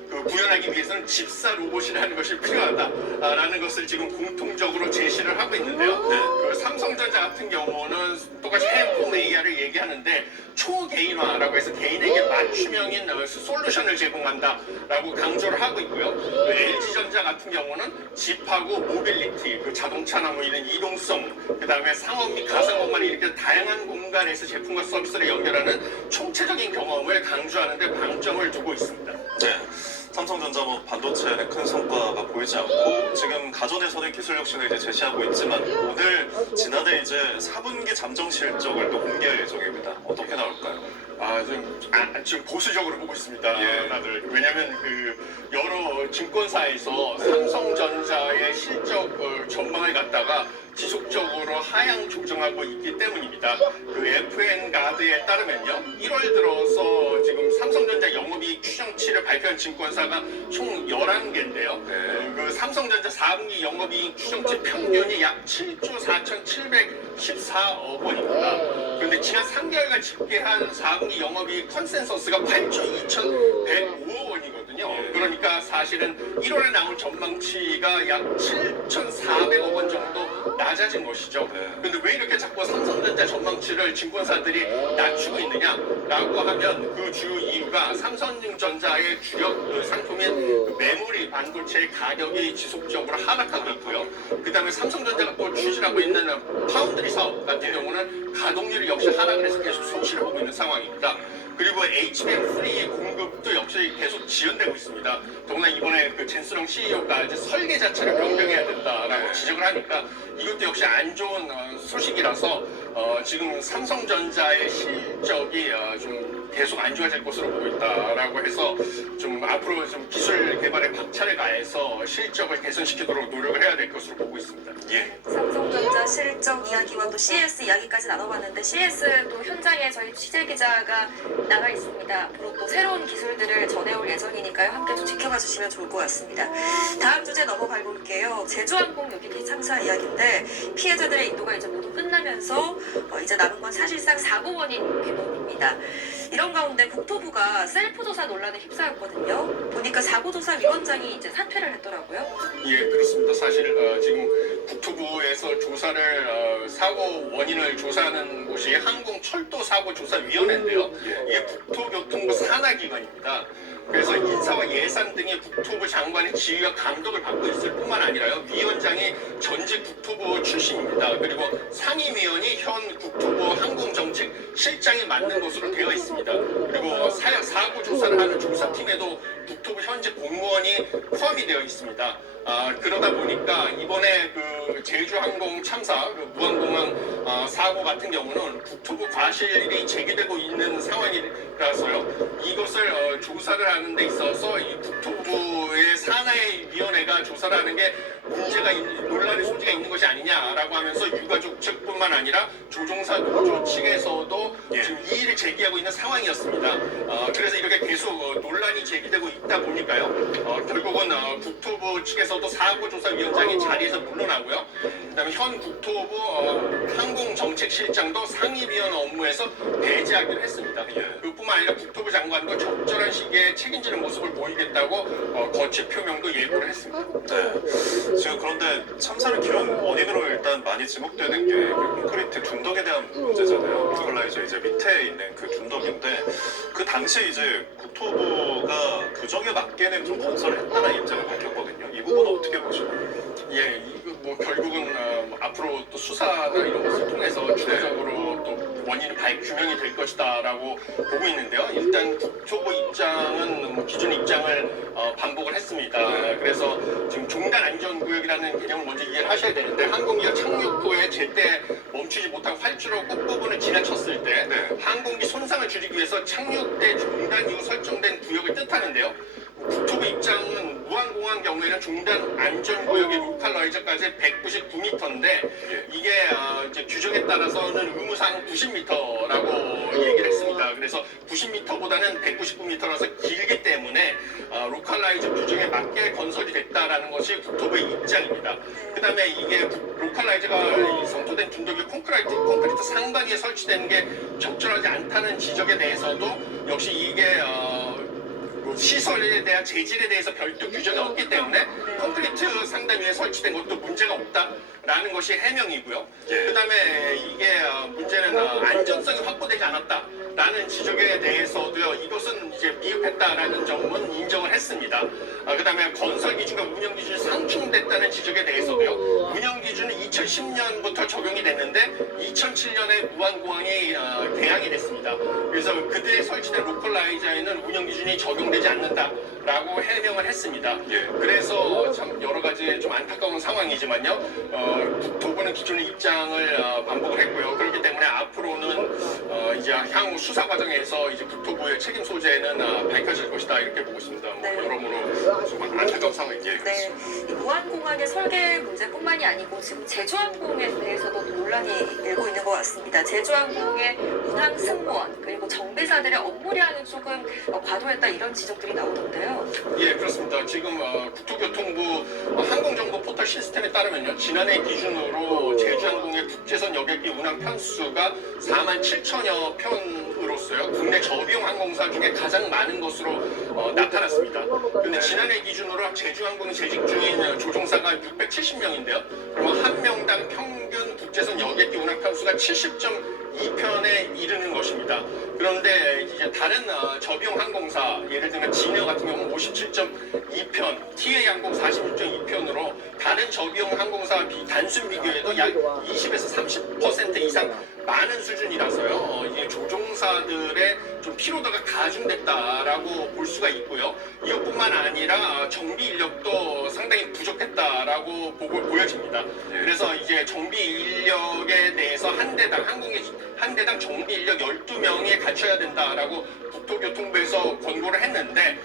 구현하기 위해서는 집사 로봇이라는 것이 필요하다라는 것을 지금 공통적으로 제시를 하고 있는데요. 그 삼성전자 같은 경우는 똑같이 홈 AI를 얘기하는데 초개인화라고 해서 개인에게 맞춤형인 솔루션을 제공한다라고 강조를 하고 있고요. 그 LG전자 같은 경우는 집하고 모빌리티, 그 자동차나 뭐 이런 이동성, 그 다음에 상업 및 가상 공간 이렇게 다양한 공간에서 제품과 서비스를 연결하는 총체적인 경험을 강조하는 데 방점을 두고 있습니다. 네. 삼성전자 뭐 반도체에 큰 성과가 보이지 않고 지금 가전에서는 기술 혁신을 이제 제시하고 있지만 오늘 지난해 이제 4분기 잠정 실적을 또 공개할 예정입니다. 어떻게 나올까요? 지금 보수적으로 보고 있습니다. 다들. 왜냐하면 그 여러 증권사에서 삼성전자의 실적 전망을 갖다가 지속적으로 하향 조정하고 있기 때문입니다. 그 FN 가드에 따르면요, 1월 들어서 지금 삼성전자 영업이익 추정치를 발표한 증권사가 총 11개인데요. 그 삼성전자 4분기 영업이익 추정치 평균이 약 7조 4,714억 원입니다. 그런데 지난 3개월간 집계한 4분기 영업이익 컨센서스가 8조 2,105억 원이거든요. 그러니까 사실은 1월에 나온 전망치가 약 7,400억 원 정도 낮아진 것이죠. 그런데 왜 이렇게 자꾸 삼성전자 전망치를 증권사들이 낮추고 있느냐라고 하면 그 주요 이유가 삼성전자의 주력 상품인 메모리 반도체의 가격이 지속적으로 하락하고 있고요. 그 다음에 삼성전자가 또 추진하고 있는 파운드리 사업 같은 경우는 가동률이 역시 하락을 해서 계속 손실을 보고 있는 상황입니다. 그리고 HBM3 공급도 역시 계속 지연되고 있습니다. 더구나 이번에 그 젠스롱 CEO가 이제 설계 자체를 변경해야 된다라고 지적을 하니까 이것도 역시 안 좋은 소식이라서 지금 삼성전자의 실적이 좀 계속 안 좋아질 것으로 보고 있다라고 해서 좀 앞으로 좀 기술 개발에 박차를 가해서 실적을 개선시키도록 노력을 해야 될 것으로 보고 있습니다. 삼성전자 실적 이야기와 또 CS 이야기까지 나눠봤는데 CS도 현장에 저희 취재 기자가 나가 있습니다. 앞으로 또 새로운 기술들을 전해올 예정이니까요. 함께 좀 지켜봐 주시면 좋을 것 같습니다. 다음 주제 넘어가 볼게요. 제주항공 요기기 참사 이야기인데 피해자들의 인도가 이제 모두 끝나면서 이제 남은 건 사실상 사고원인 규모입니다. 이런 가운데 국토부가 셀프 조사 논란에 휩싸였거든요. 보니까 사고조사위원장이 이제 사퇴를 했더라고요. 예, 그렇습니다. 사실 지금 국토부에서 조사를 사고 원인을 조사하는 곳이 항공철도사고조사위원회인데요. 이게 국토교통부 산하기관입니다. 그래서 인사와 예산 등의 국토부 장관의 지휘와 감독을 받고 있을 뿐만 아니라요, 위원장이 전직 국토부 출신입니다. 그리고 상임위원이 현 국토부 항공정책 실장이 맡는 것으로 되어 있습니다. 그리고 사고 조사를 하는 조사팀에도 국토부 현직 공무원이 포함이 되어 있습니다. 그러다 보니까 이번에 그 제주항공 참사, 그 무안공항 사고 같은 경우는 국토부 과실이 제기되고 있는 상황이라서요. 이것을 조사를 하는 데 있어서 이 국토부의 산하위원회가 조사를 하는 게 문제가 논란의 소지가 있는 것이 아니냐라고 하면서 유가족 측뿐만 아니라 조종사 노조 측에서도 지금 이의를 제기하고 있는 상황이었습니다. 그래서 이렇게 계속 논란이 제기되고 있다 보니까요. 결국은 국토부 측에서도 사고조사위원장이 자리에서 물러나고요. 그다음에 현 국토부 항공정책실장도 상임위원 업무에서 배제하기로 했습니다. 그뿐만 아니라 국토부 장관도 적절한 시기에 책임지는 모습을 보이겠다고 거취 표명도 예고를 했습니다. 네. 지금 그런데 참사를 키운 원인으로 일단 많이 지목되는 게 그 콘크리트 중덕에 대한 문제잖아요. 스컬라이저 이제 밑에 있는 그 중덕인데 그 당시에 이제 국토부가 규정에 맞게는 좀 건설을 했다는 입장을 밝혔거든요. 이 부분 어떻게 보시나요? 예, 이거 뭐 결국은 앞으로 또 수사나 이런 것을 통해서 추가적으로 또 원인이 규명이 될 것이다라고 보고 있는데요. 일단 국토부 입장은 뭐 기존 입장을 반복을 했습니다. 그래서 지금 종단 안전구역이라는 개념을 먼저 이해를 하셔야 되는데 항공기가 착륙 후에 제때 멈추지 못하고 활주로 끝부분을 지나쳤을 때 항공기 손상을 줄이기 위해서 착륙 때 종단 이후 설정된 구역을 뜻하는데요. 국토부 입장은 무안공항 경우에 경우에는 중단 안전구역의 로컬라이저까지 199m인데 이게 이제 규정에 따라서는 의무상 90m라고 얘기를 했습니다. 그래서 90m보다는 199m라서 길기 때문에 로컬라이저 규정에 맞게 건설이 됐다라는 것이 국토부의 입장입니다. 그 다음에 이게 로컬라이저가 성토된 중독이 콘크리트 상반기에 설치되는 게 적절하지 않다는 지적에 대해서도 역시 이게 시설에 대한 재질에 대해서 별도 규정이 없기 때문에 콘크리트 상단 위에 설치된 것도 문제가 없다라는 것이 해명이고요. 그 다음에 이게 문제는 안전성이 확보되지 않았다라는 지적에 대해서도요. 이것은 이제 미흡했다라는 점은 인정을 했습니다. 그 다음에 건설 기준과 운영 기준이 상충됐다는 지적에 대해서도요. 운영 기준은 2010년부터 적용이 됐는데 2007년에 무안공항이 개항이 됐습니다. 그래서 그때 설치된 로컬라이저에는 운영 기준이 적용되지 않는다라고 해명을 했습니다. 그래서 참 여러 가지 좀 안타까운 상황이지만요. 국토부는 기존의 입장을 반복을 했고요. 그렇기 때문에 앞으로는 이제 향후 수사 과정에서 이제 국토부의 책임 소재는 밝혀질 것이다 이렇게 보고 있습니다. 여러모로 좀 안타까운 상황이에요. 네, 이 무안공항의 설계 문제뿐만이 아니고 지금 제주항공에 대해서도 논란이 일고 있는 것 같습니다. 제주항공의 운항 승무원 그리고 정비사들의 업무량이 조금 과도했다 이런 지적들이 나오던데요. 예, 그렇습니다. 지금 국토교통부 항공정보 포털 시스템에 따르면요. 지난해 기준으로 제주항공의 국제선 여객기 운항 편수가 47,000여 편으로서요. 국내 저비용 항공사 중에 가장 많은 것으로 나타났습니다. 그런데 지난해 기준으로 제주항공이 재직 중인 조종사가 670명인데요. 그러면 한 명당 평균 국제선 여객기 운항 편수가 70.2편에 이르는 것입니다. 그런데 이제 다른 저비용 항공사, 예를 들면 진에어 같은 경우는 57.2편, TA 항공 46.2편으로 다른 저비용 항공사 단순 비교에도 약 20에서 30% 이상 많은 수준이라서요. 이게 조종사들의 좀 피로도가 가중됐다라고 볼 수가 있고요. 이것뿐만 아니라 정비 인력도 상당히 부족했다라고 보여집니다. 그래서 이제 정비 인력에 대해서 한 대당 정비 인력 12명이 갖춰야 된다라고 국토교통부에서 권고를 했는데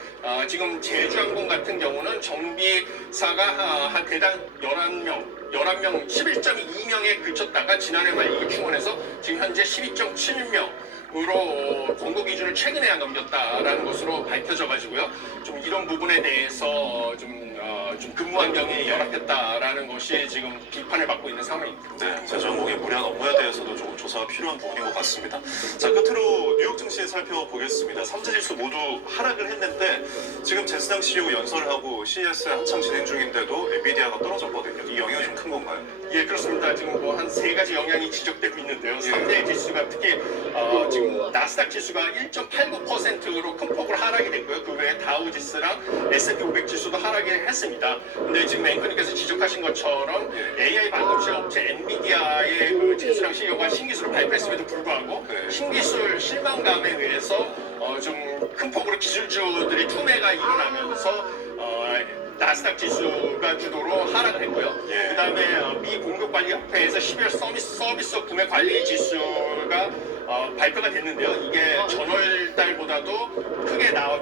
지금 제주항공 같은 경우는 정비사가 한 대당 11명, 11.2명에 그쳤다가 지난해 말 이게 충원해서 지금 현재 12.7명으로 권고 기준을 최근에야 넘겼다라는 것으로 밝혀져가지고요. 좀 이런 부분에 대해서 좀 근무 환경이 열악했다라는 것이 지금 비판을 받고 있는 상황입니다. 네, 제주항공의 무리한 업무에 대해서도 조금 조사가 필요한 부분인 것 같습니다. 자, 끝으로 뉴욕 증시 살펴보겠습니다. 3대 지수 모두 하락을 했는데 지금 제스당 CEO 연설을 하고 CES 한창 진행 중인데도 엔비디아가 떨어졌거든요. 이 영향이 좀 큰 건가요? 예, 그렇습니다. 지금 뭐 한 세 가지 영향이 지적되고 있는데요. 3대 지수가 특히 지금 나스닥 지수가 1.89%로 큰 폭으로 하락이 됐고요. 그 외에 다우 지수랑 S&P 500 지수도 하락이 했습니다. 근데 지금 앵커님께서 지적하신 것처럼 AI 반도체 업체 엔비디아의 그 제스당 CEO가 신기술을 발표했음에도 불구하고 신기술 실망감에 의해서 좀 큰 폭으로 기술주들이 투매가 일어나면서 나스닥 지수가 주도로 하락을 했고요. 그 다음에 미 공급관리협회에서 12월 서비스 구매 관리 지수가 발표가 됐는데요. 이게 전월 달보다도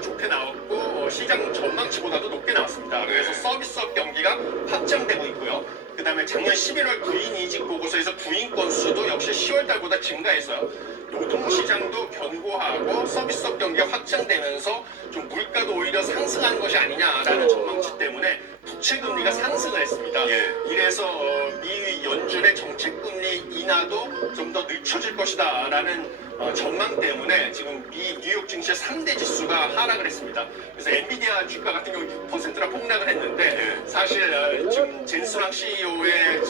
좋게 나왔고 시장 전망치보다도 높게 나왔습니다. 그래서 서비스업 경기가 확장되고 있고요. 그 다음에 작년 11월 구인 이직 보고서에서 구인 건수도 역시 10월 달보다 증가해서요. 노동시장도 견고하고 서비스업 경기가 확장되면서 좀 물가도 오히려 상승하는 것이 아니냐라는 전망치 때문에 부채금리가 상승을 했습니다. 이래서 미 연준의 정책금리 인하도 좀 더 늦춰질 것이다라는 전망 때문에 지금 미 뉴욕 증시의 3대 지수가 하락을 했습니다. 그래서 엔비디아 주가 같은 경우 6%나 폭락을 했는데 사실 지금 젠스랑 CEO의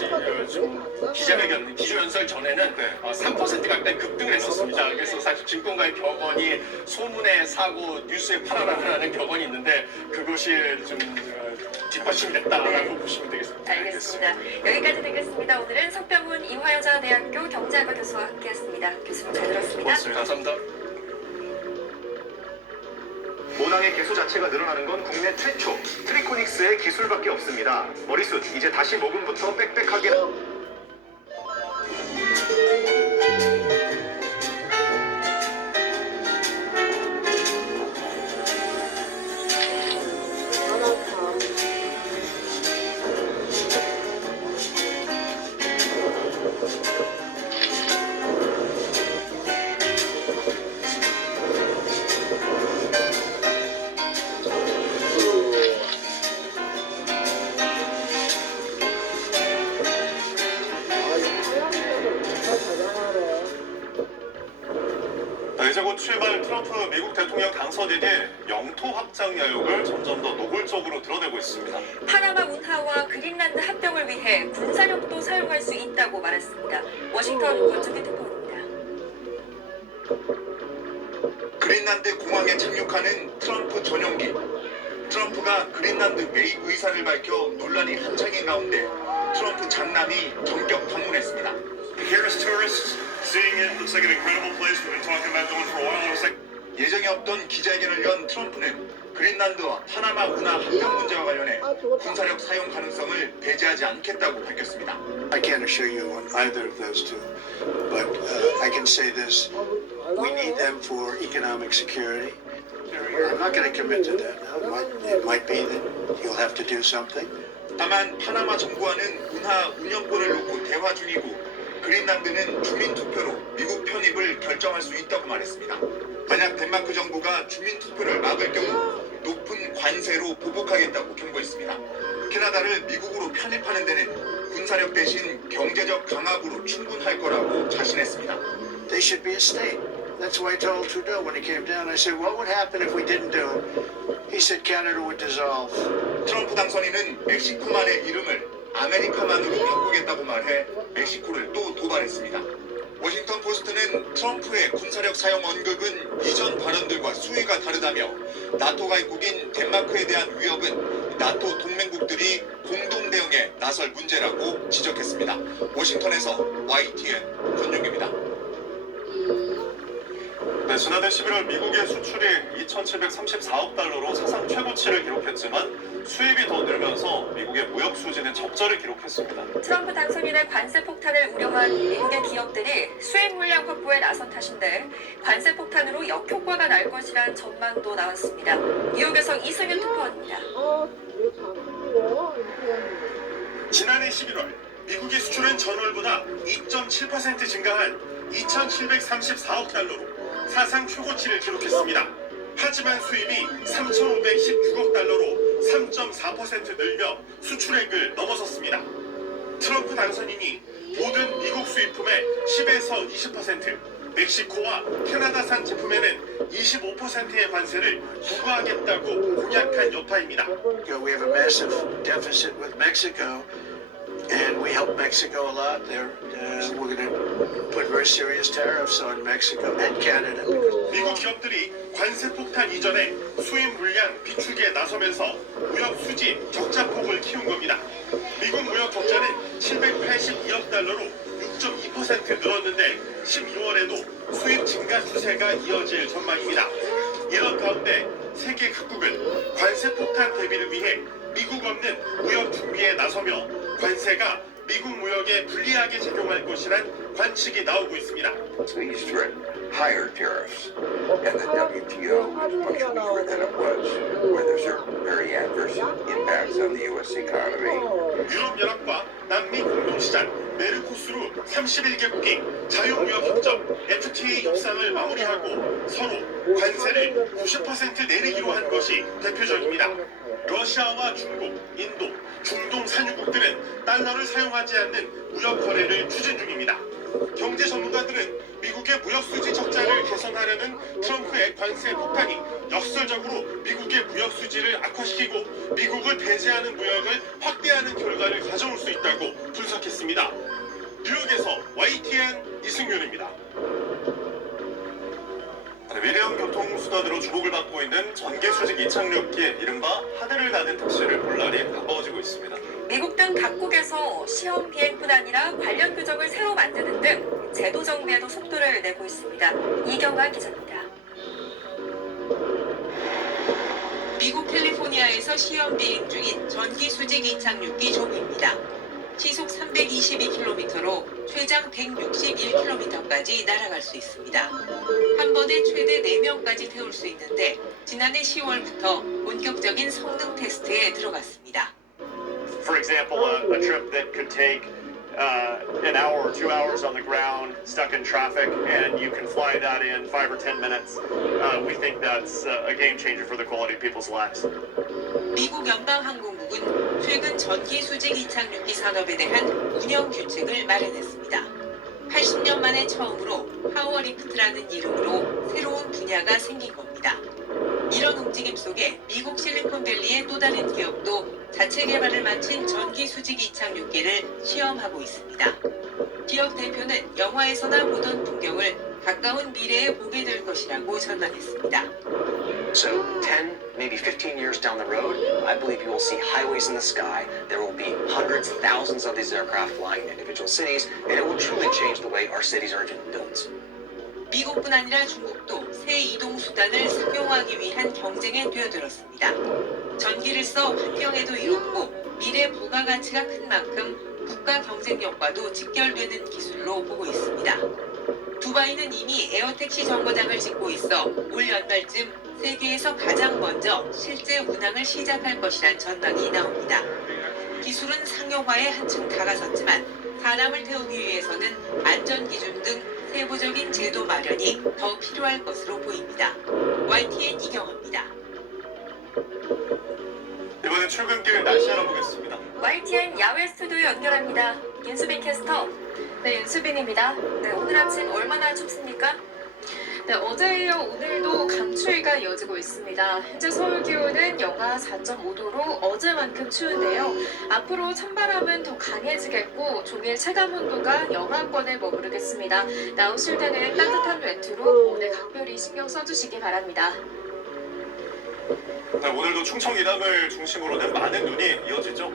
지금 기조연설 전에는 3% 가까이 급등을 했었습니다. 그래서 사실 증권가의 격언이 소문에 사고 뉴스에 팔아라라는 격언이 있는데 그것이 좀 뒷받침이 됐다라고 보시면 되겠습니다. 알겠습니다. 여기까지 듣겠습니다. 오늘은 석병훈 이화여자대학교 경제학과 교수와 함께했습니다. 교수님 잘 들었습니다. 고맙습니다. 감사합니다. 모낭의 개수 자체가 늘어나는 건 국내 최초 트리코닉스의 기술밖에 없습니다. 머리숱 이제 다시 모근부터 빽빽하게 트럼프 미국 대통령 당선인이 영토 확장 야욕을 점점 더 노골적으로 드러내고 있습니다. 파나마 운하와 그린란드 합병을 위해 군사력도 사용할 수 있다고 말했습니다. 워싱턴 권준기 특파원입니다. 그린란드 공항에 착륙하는 트럼프 전용기. 트럼프가 그린란드 매입 의사를 밝혀 논란이 한창인 가운데 트럼프 장남이 전격 방문했습니다. Here as tourists, seeing it looks like an incredible place. We've been talking about going for a while. Looks like 예정이 없던 기자회견을 연 트럼프는 그린란드와 파나마 운하 합병 문제와 관련해 군사력 사용 가능성을 배제하지 않겠다고 밝혔습니다. I can't assure you on either of those two, but I can say this: we need them for economic security. I'm not going to commit to that now. It might be that you'll have to do something. 다만 파나마 정부와는 운하 운영권을 놓고 대화 중이고 그린란드는 주민투표로 미국 편입을 결정할 수 있다고 말했습니다. 만약 덴마크 정부가 주민투표를 막을 경우 높은 관세로 보복하겠다고 경고했습니다. 캐나다를 미국으로 편입하는 데는 군사력 대신 경제적 강압으로 충분할 거라고 자신했습니다. They should be a state. That's why I told Trudeau when he came down. I said, what would happen if we didn't do it? He said Canada would dissolve. 트럼프 당선인은 멕시코만의 이름을 아메리카만으로 바꾸겠다고 말해 멕시코를 또 도발했습니다. 워싱턴 포스트는 트럼프의 군사력 사용 언급은 이전 발언들과 수위가 다르다며 나토 가입국인 덴마크에 대한 위협은 나토 동맹국들이 공동 대응에 나설 문제라고 지적했습니다. 워싱턴에서 YTN 권용입니다. 네, 지난해 11월 미국의 수출이 2,734억 달러로 사상 최고치를 기록했지만 수입이 더 늘면서 미국의 무역 수지는 적자를 기록했습니다. 트럼프 당선인의 관세 폭탄을 우려한 미국의 기업들이 수입 물량 확보에 나선 탓인데 관세 폭탄으로 역효과가 날 것이란 전망도 나왔습니다. 뉴욕에서 이승윤 특파원입니다. 지난해 11월 미국의 수출은 전월보다 2.7% 증가한 2,734억 달러로 사상 최고치를 기록했습니다. 하지만 수입이 3,516억 달러로 3.4% 늘며 수출액을 넘어섰습니다. 트럼프 당선인이 모든 미국 수입품의 10에서 20%, 멕시코와 캐나다산 제품에는 25%의 관세를 부과하겠다고 공약한 여파입니다. We have a massive deficit with Mexico, and we help Mexico a lot. We're going to put very serious tariffs on Mexico and Canada. 미국 기업들이 관세 폭탄 이전에 수입 물량 비축에 나서면서 무역 수지 적자폭을 키운 겁니다. 미국 무역 적자는 782억 달러로 6.2% 늘었는데 12월에도 수입 증가 추세가 이어질 전망입니다. 이런 가운데 세계 각국은 관세 폭탄 대비를 위해 미국 없는 무역 준비에 나서며 관세가 미국 무역에 불리하게 작용할 것이란 관측이 나오고 있습니다. These threaten higher tariffs, and the WTO is much weaker than it was, where there's certain very adverse impacts on the U.S. economy. 유럽연합과 남미 공동시장 메르코스루 31개국이 자유무역협정 FTA 협상을 마무리하고 서로 관세를 90% 내리기로 한 것이 대표적입니다. 러시아와 중국, 인도, 중동 산유국들은 달러를 사용하지 않는 무역 거래를 추진 중입니다. 경제 전문가들은 미국의 무역 수지 적자를 개선하려는 트럼프의 관세 폭탄이 역설적으로 미국의 무역 수지를 악화시키고 미국을 배제하는 무역을 확대하는 결과를 가져올 수 있다고 분석했습니다. 뉴욕에서 YTN 이승윤입니다. 위대한 교통수단으로 주목을 받고 있는 전기수직 이착륙기 이른바 하늘을 나는 택시를 볼 날이 가까워지고 있습니다. 미국 등 각국에서 시험 비행뿐 아니라 관련 규정을 새로 만드는 등 제도 정비에도 속도를 내고 있습니다. 이경아 기자입니다. 미국 캘리포니아에서 시험 비행 중인 전기 수직 이착륙기 조비입니다. 시속 322km로 최장 161km까지 날아갈 수 있습니다. 한 번에 최대 4명까지 태울 수 있는데 지난해 10월부터 본격적인 성능 테스트에 들어갔습니다. For example, a trip that could take an hour or 2 hours on the ground, stuck in traffic, and you can fly that in 5 or 10 minutes. We think that's a game changer for the quality of people's lives. 미국 연방항공국은 최근 전기 수직 이착륙기 산업에 대한 운영 규칙을 마련했습니다. 80년 만에 처음으로 파워리프트라는 이름으로 새로운 분야가 생긴 겁니다. 이런 움직임 속에 미국 실리콘밸리의 또 다른 기업도 자체 개발을 마친 전기 수직 이착륙기를 시험하고 있습니다. 기업 대표는 영화에서나 보던 풍경을 가까운 미래에 보게 될 것이라고 전망했습니다. So 10, maybe 15 years down the road, I believe you will see highways in the sky. There will be hundreds, thousands of these aircraft flying in individual cities, and it will truly change the way our cities are built. 미국뿐 아니라 중국도 새 이동 수단을 상용화하기 위한 경쟁에 뛰어들었습니다. 전기를 써 환경에도 이롭고 미래 부가가치가 큰 만큼 국가 경쟁력과도 직결되는 기술로 보고 있습니다. 두바이는 이미 에어택시 정거장을 짓고 있어 올 연말쯤 세계에서 가장 먼저 실제 운항을 시작할 것이란 전망이 나옵니다. 기술은 상용화에 한층 다가섰지만 사람을 태우기 위해서는 안전기준 등 세부적인 제도 마련이 더 필요할 것으로 보입니다. YTN 이경화입니다. 이번엔 출근길 날씨 알아보겠습니다. YTN 야외 스튜디오 연결합니다. 윤수빈 캐스터. 네, 윤수빈입니다. 네, 오늘 아침 얼마나 춥습니까? 네, 어제에 이어 오늘도 강추위가 이어지고 있습니다. 현재 서울 기온은 영하 4.5도로 어제만큼 추운데요. 앞으로 찬바람은 더 강해지겠고 종일 체감 온도가 영하권에 머무르겠습니다. 나오실 때는 따뜻한 외투로 오늘 각별히 신경 써주시기 바랍니다. 네, 오늘도 충청 이남을 중심으로는 많은 눈이 이어지죠.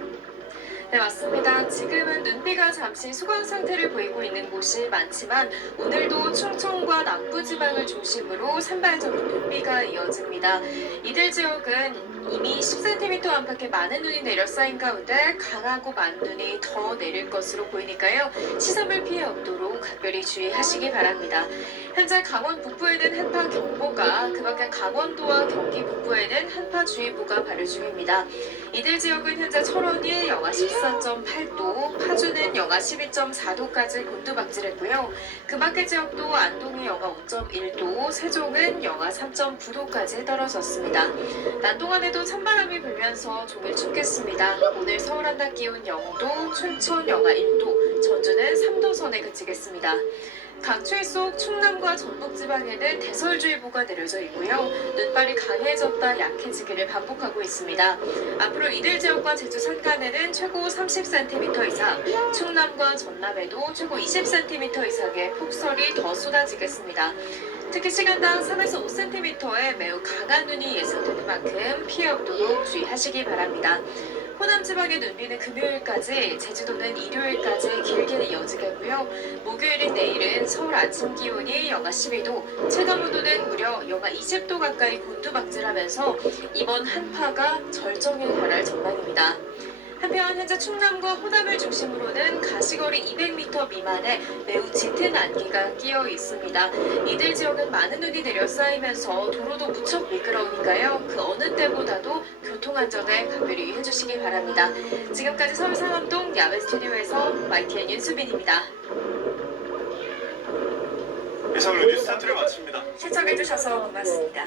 네, 맞습니다. 지금은 눈비가 잠시 수강 상태를 보이고 있는 곳이 많지만 오늘도 충청과 남부지방을 중심으로 산발적인 눈비가 이어집니다. 이들 지역은 이미 10cm 안팎의 많은 눈이 내려 쌓인 가운데 강하고 많은 눈이 더 내릴 것으로 보이니까요. 시설물 피해 없도록 각별히 주의하시기 바랍니다. 현재 강원 북부에는 한파경보가, 그 밖에 강원도와 경기 북부에는 한파주의보가 발효 중입니다. 이들 지역은 현재 철원이 영하 14.8도, 파주는 영하 12.4도까지 곤두박질했고요. 그 밖의 지역도 안동이 영하 5.1도, 세종은 영하 3.9도까지 떨어졌습니다. 낮 동안에도 찬바람이 불면서 종일 춥겠습니다. 오늘 서울 한낮 기온 0도, 춘천 영하 1도, 전주는 3도 선에 그치겠습니다. 강추위 속 충남과 전북지방에는 대설주의보가 내려져 있고요. 눈발이 강해졌다 약해지기를 반복하고 있습니다. 앞으로 이들 지역과 제주 산간에는 최고 30cm 이상, 충남과 전남에도 최고 20cm 이상의 폭설이 더 쏟아지겠습니다. 특히 시간당 3에서 5cm의 매우 강한 눈이 예상되는 만큼 피해 없도록 주의하시기 바랍니다. 호남 지방의 눈비는 금요일까지, 제주도는 일요일까지 길게 이어지겠고요. 목요일인 내일은 서울 아침 기온이 영하 12도, 체감 온도는 무려 영하 20도 가까이 곤두박질하면서 이번 한파가 절정에 달할 전망입니다. 한편 현재 충남과 호남을 중심으로는 가시거리 200m 미만의 매우 짙은 안개가 끼어 있습니다. 이들 지역은 많은 눈이 내려 쌓이면서 도로도 무척 미끄러우니까요. 그 어느 때보다도 교통안전에 각별히 해주시기 바랍니다. 지금까지 서울 상암동 야외 스튜디오에서 YTN 윤수빈입니다. 이상으로 뉴스 타트를 마칩니다. 시청해주셔서 고맙습니다.